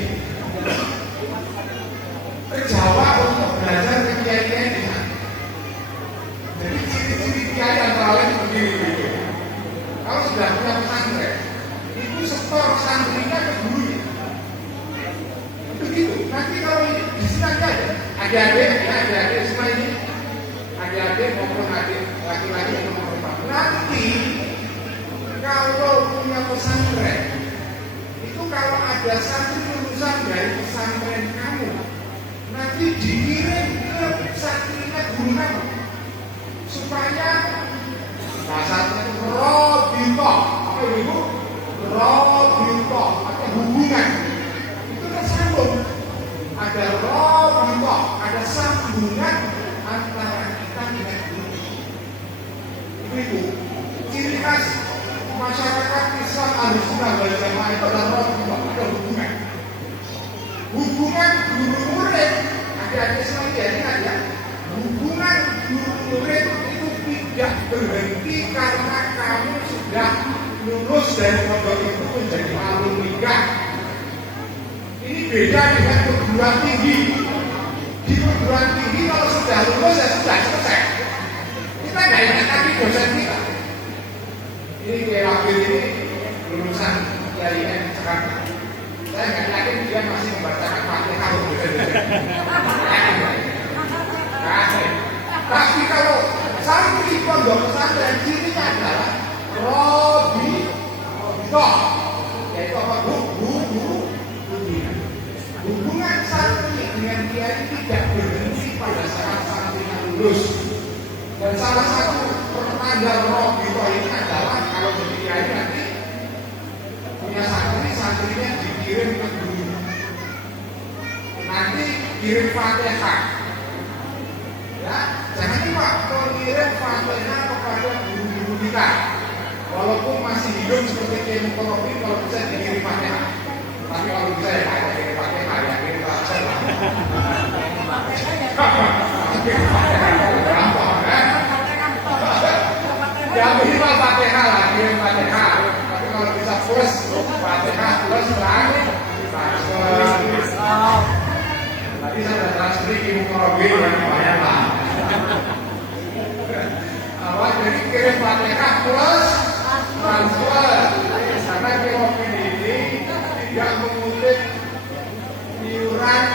ke Jawa untuk belajar ke kiai-kiai di sana. Jadi ciri-ciri kiai antara lain begini. kalau sudah punya pesantren, itu setor santrinya ke gurunya. Begitu. Nanti kalau ini di sini aja adik-adik semua ini, adik-adik maupun adik laki-laki maupun perempuan. Nanti kalau punya pesantren, itu kalau ada satu lulusan dari pesantren kamu, nanti dikirim ke santrinya guru kamu, supaya bahasa robitoh, apa ibu? Robitoh atau hubungan itu tersambung. Ada robitoh, ada sambungan antara kita dengan guru. Itu ciri khas masyarakat Islam Ahlussunnah wal Jamaah itu adalah robitoh, ada hubungan. Hubungan guru murid, adik-adik sekalian ingat ya, hubungan guru murid itu tidak berhenti karena kamu sudah lulus dari pondok itu menjadi alumni. Ini beda dengan perguruan tinggi. Di perguruan tinggi kalau sudah lulus ya sudah selesai. Kita nggak ingat lagi dosen kita. Ini kayak wakil ini lulusan dari Jakarta. Saya nggak yakin dia masih membacakan Fatihah untuk tapi kalau santri pondok pesantren cirinya adalah robitoh, yaitu apa? Hubungan santri dengan kiai tidak berhenti pada saat santrinya lulus. Dan salah satu pertanda robitoh ini adalah kalau jadi kiai nanti punya santrinya dikirim ke guru. Nanti kirim Fatihah. Ya, jangan lupa mengirim Fatihah kepada guru-guru kita. Walaupun masih hidup seperti Kiai Mukarrabin, kalau bisa dikirim Fatihah. Tapi kalau bisa ya ada kirim Fatihah, ya kirim Fatihah. Ya minimal Fatihah lah, kirim Fatihah. Tapi kalau bisa plus Fatihah plus lagi, tadi saya sudah transfer Kiai Mukarrabin yang banyak lah. Jadi kirim Fatihah plus transfer, karena Mukarrabin ini tidak mengulik iuran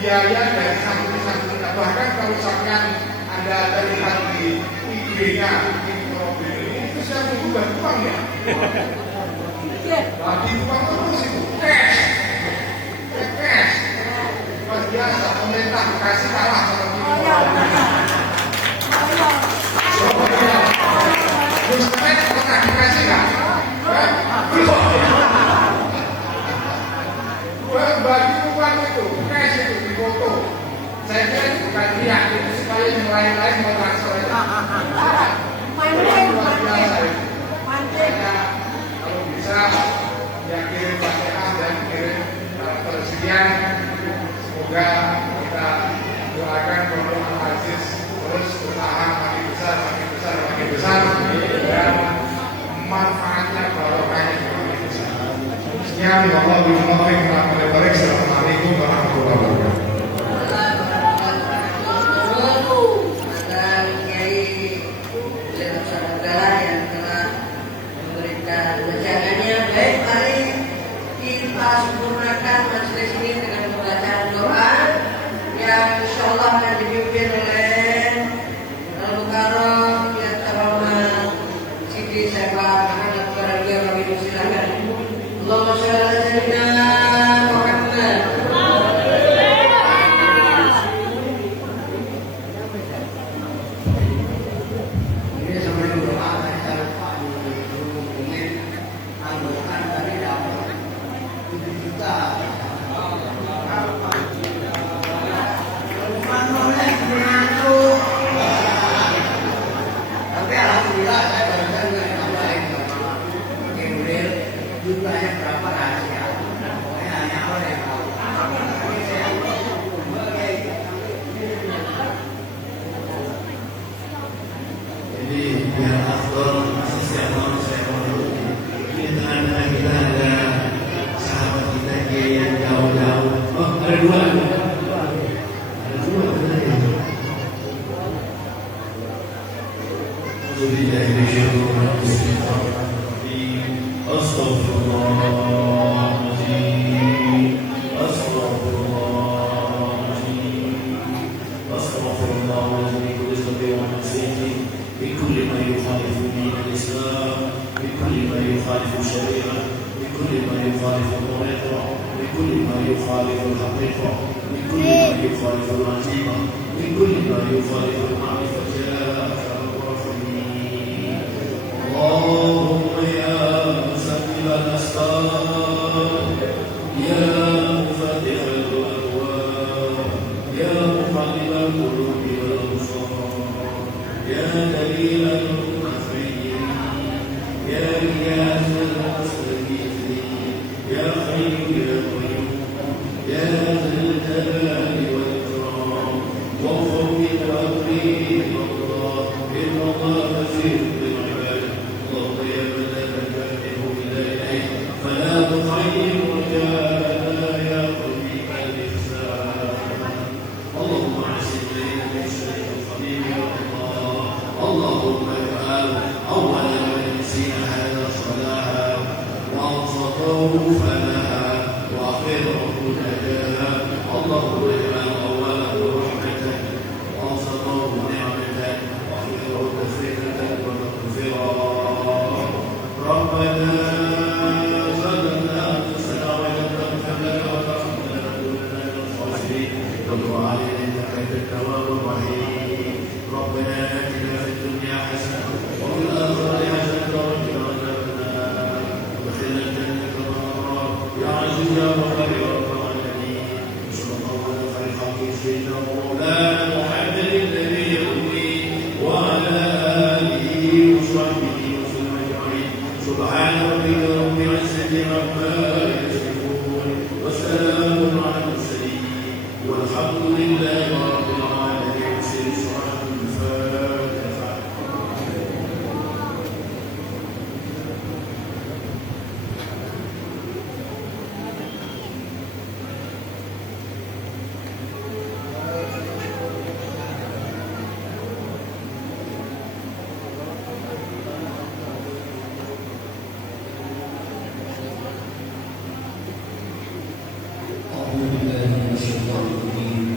biaya dari santri-santri. Bahkan kalau misalkan Anda terlihat di IG-nya Mukarrabin ini, itu saya mengubah uang ya. Lagi uang terus itu cash. Luar biasa, pemerintah kasih kalah seperti itu. Terus kemarin pernah dikasih nggak? Bagi uang itu, cash itu di foto. Saya kira itu bukan riak, itu supaya yang lain-lain mau transfer itu. Luar biasa itu. Kalau bisa, ya kirim Fatihah dan kirim persediaan. Semoga kita doakan Pondok Al-Aziz terus bertahan makin besar dan manfaatnya barokahnya makin besar. Sekian, Assalamualaikum warahmatullahi wabarakatuh. Yang telah memberikan wejangannya. Baik, mari kita sempurnakan majelis ini dengan pembacaan doa yang insyaallah akan dipimpin oleh Al-Mukarram yang terhormat Sidi Syekh Muhammad Faralia. Kami silakan. Allahumma shalli ala sayyidina Muhammad. Ini sebelum doa saya lupa hubungin anggotaan tadi dapat 7 juta. Tapi alhamdulillah saya barusan nggak tambahin jumlahnya berapa rahasia. بكل ما يخالف دين الإسلام، بكل ما يخالف الشريعة، بكل ما يخالف الطريقة، بكل ما يخالف الحقيقة، بكل ما يخالف العزيمة، بكل ما يخالف المعرفة يا أكرم الراحمين. اللهم يا مسبب الأسباب، يا مفتح الأبواب، يا مقلب القلوب والأبصار، يا دليل المنفعين، يا رياض المستغيثين، يا حي يا قيوم، يا ذا الجلال والإكرام، وفوق أمري إلى الله، إن الله بصير بالعباد. اللهم يا من لا تكلم إليه فلا تخيب رجاءنا يا قريب الإحسان. اللهم أحسن إلينا من شر القديم يا الله. اللهم اجعل أول من نسينا هذا صلاحا، وأوسطه فلاحا، وآخره نجاحا. اللهم اجعل أوله رحمة، وأوسطه نعمة، وآخره تفريقة ومغفرة. ربنا ظلمنا أنفسنا وإن لم تغفر لنا وترحمنا لنكونن من الخاسرين. وتب علينا إنك أنت التواب الرحيم. ربنا آتنا في الدنيا حسنة وفي الآخرة حسنة وقنا عذاب النار. وادخلنا الجنة مع الأبرار يا عزيز يا غفار يا رب العالمين. صلى الله على خير خلقه سيدنا ومولانا محمد النبي الأمي وعلى آله وصحبه وسلم أجمعين. سبحان ربك رب العزة عما يصفون، وسلام على المرسلين، والحمد لله رب العالمين. سورة الفاتحة. أعوذ بالله من الشيطان الرجيم.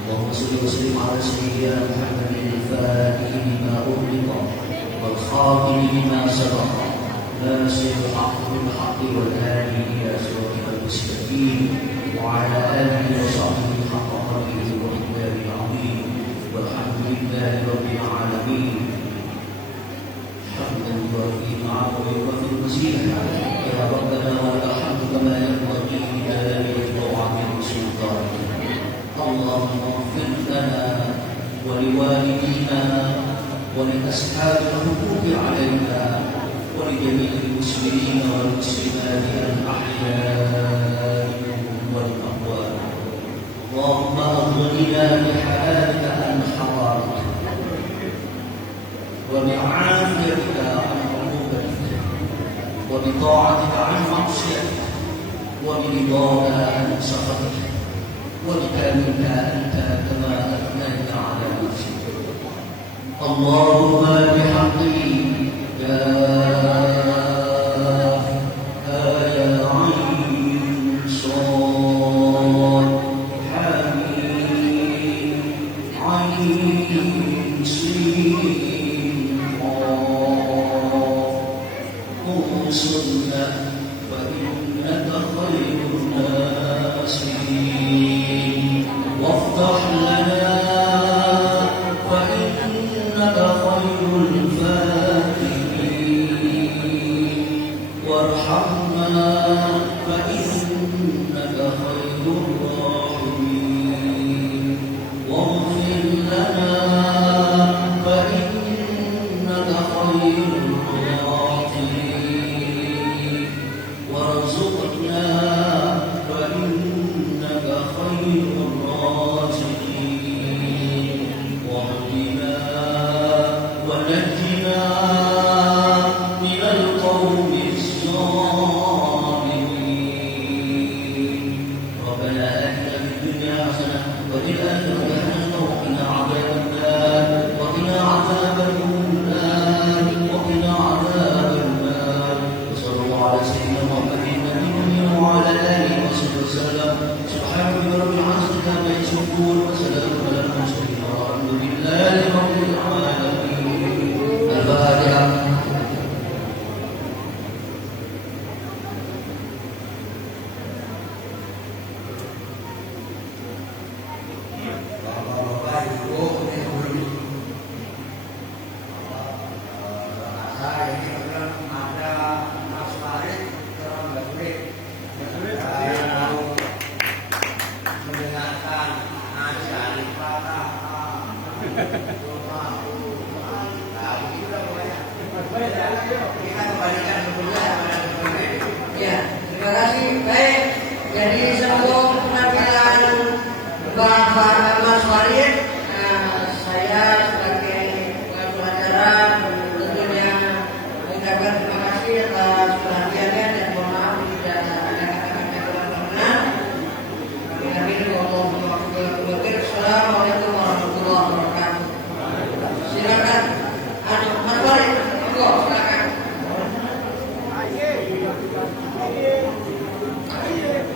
اللهم صل وسلم على سيدنا محمد الفاتح لما أغلق والخاتم لما سبق ناصر الحق بالحق والهادي إلى صراطك المستقيم وعلى آله وصحبه حق قدره ومقداره العظيم. والحمد لله رب العالمين حمدا يوافي نعمه ويوافي مزيدا. يا ربنا ولك الحمد كما ينبغي لجلالك وعظيم سلطانك. اللهم اغفر لنا ولوالدينا ولأصحاب الحقوق علينا ولجميع المسلمين والمسلمات الأحياء والأموات. اللهم أغننا بحلالك عن حرامك وبعافيتك عن عقوبتك وبطاعتك عن معصيتك وبرضاك عن سخطك وبكرمك أنت كما أثنيت على نفسك. اللهم بحقه يا عين صاد حميم عين سين انصرنا فإنك خير الناصرين. وافتح لنا فإنك خير الفاتحين. وارحمنا فإنك خير الراحمين. واغفر لنا فإنك خير الغافرين. وارزقنا فإنك خير الرازقين. واهدنا ونجنا من القوم الظالمين. ربنا آتنا في الدنيا حسنة وفي الآخرة حسنة وقنا عذاب النار وقنا عذاب النار وقنا عذاب النار. وصلى الله على baik. Jadi sebelum penampilan Mas Farid, saya sebagai pengacara tentunya mengucapkan terima kasih atas perhatiannya dan mohon maaf tidak ada kata-kata kurang berkenan. Assalamualaikum warahmatullahi wabarakatuh. Silakan. Mas Farid, silakan.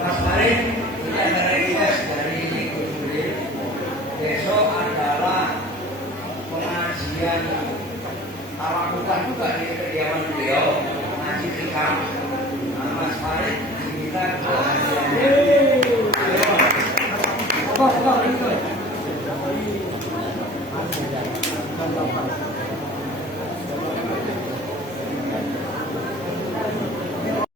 Mas Farid, ini ada request dari Guru. Besok adalah pengajian tawakukan juga di kediaman beliau, ngaji tikam. Mas Farid diminta pengajiannya.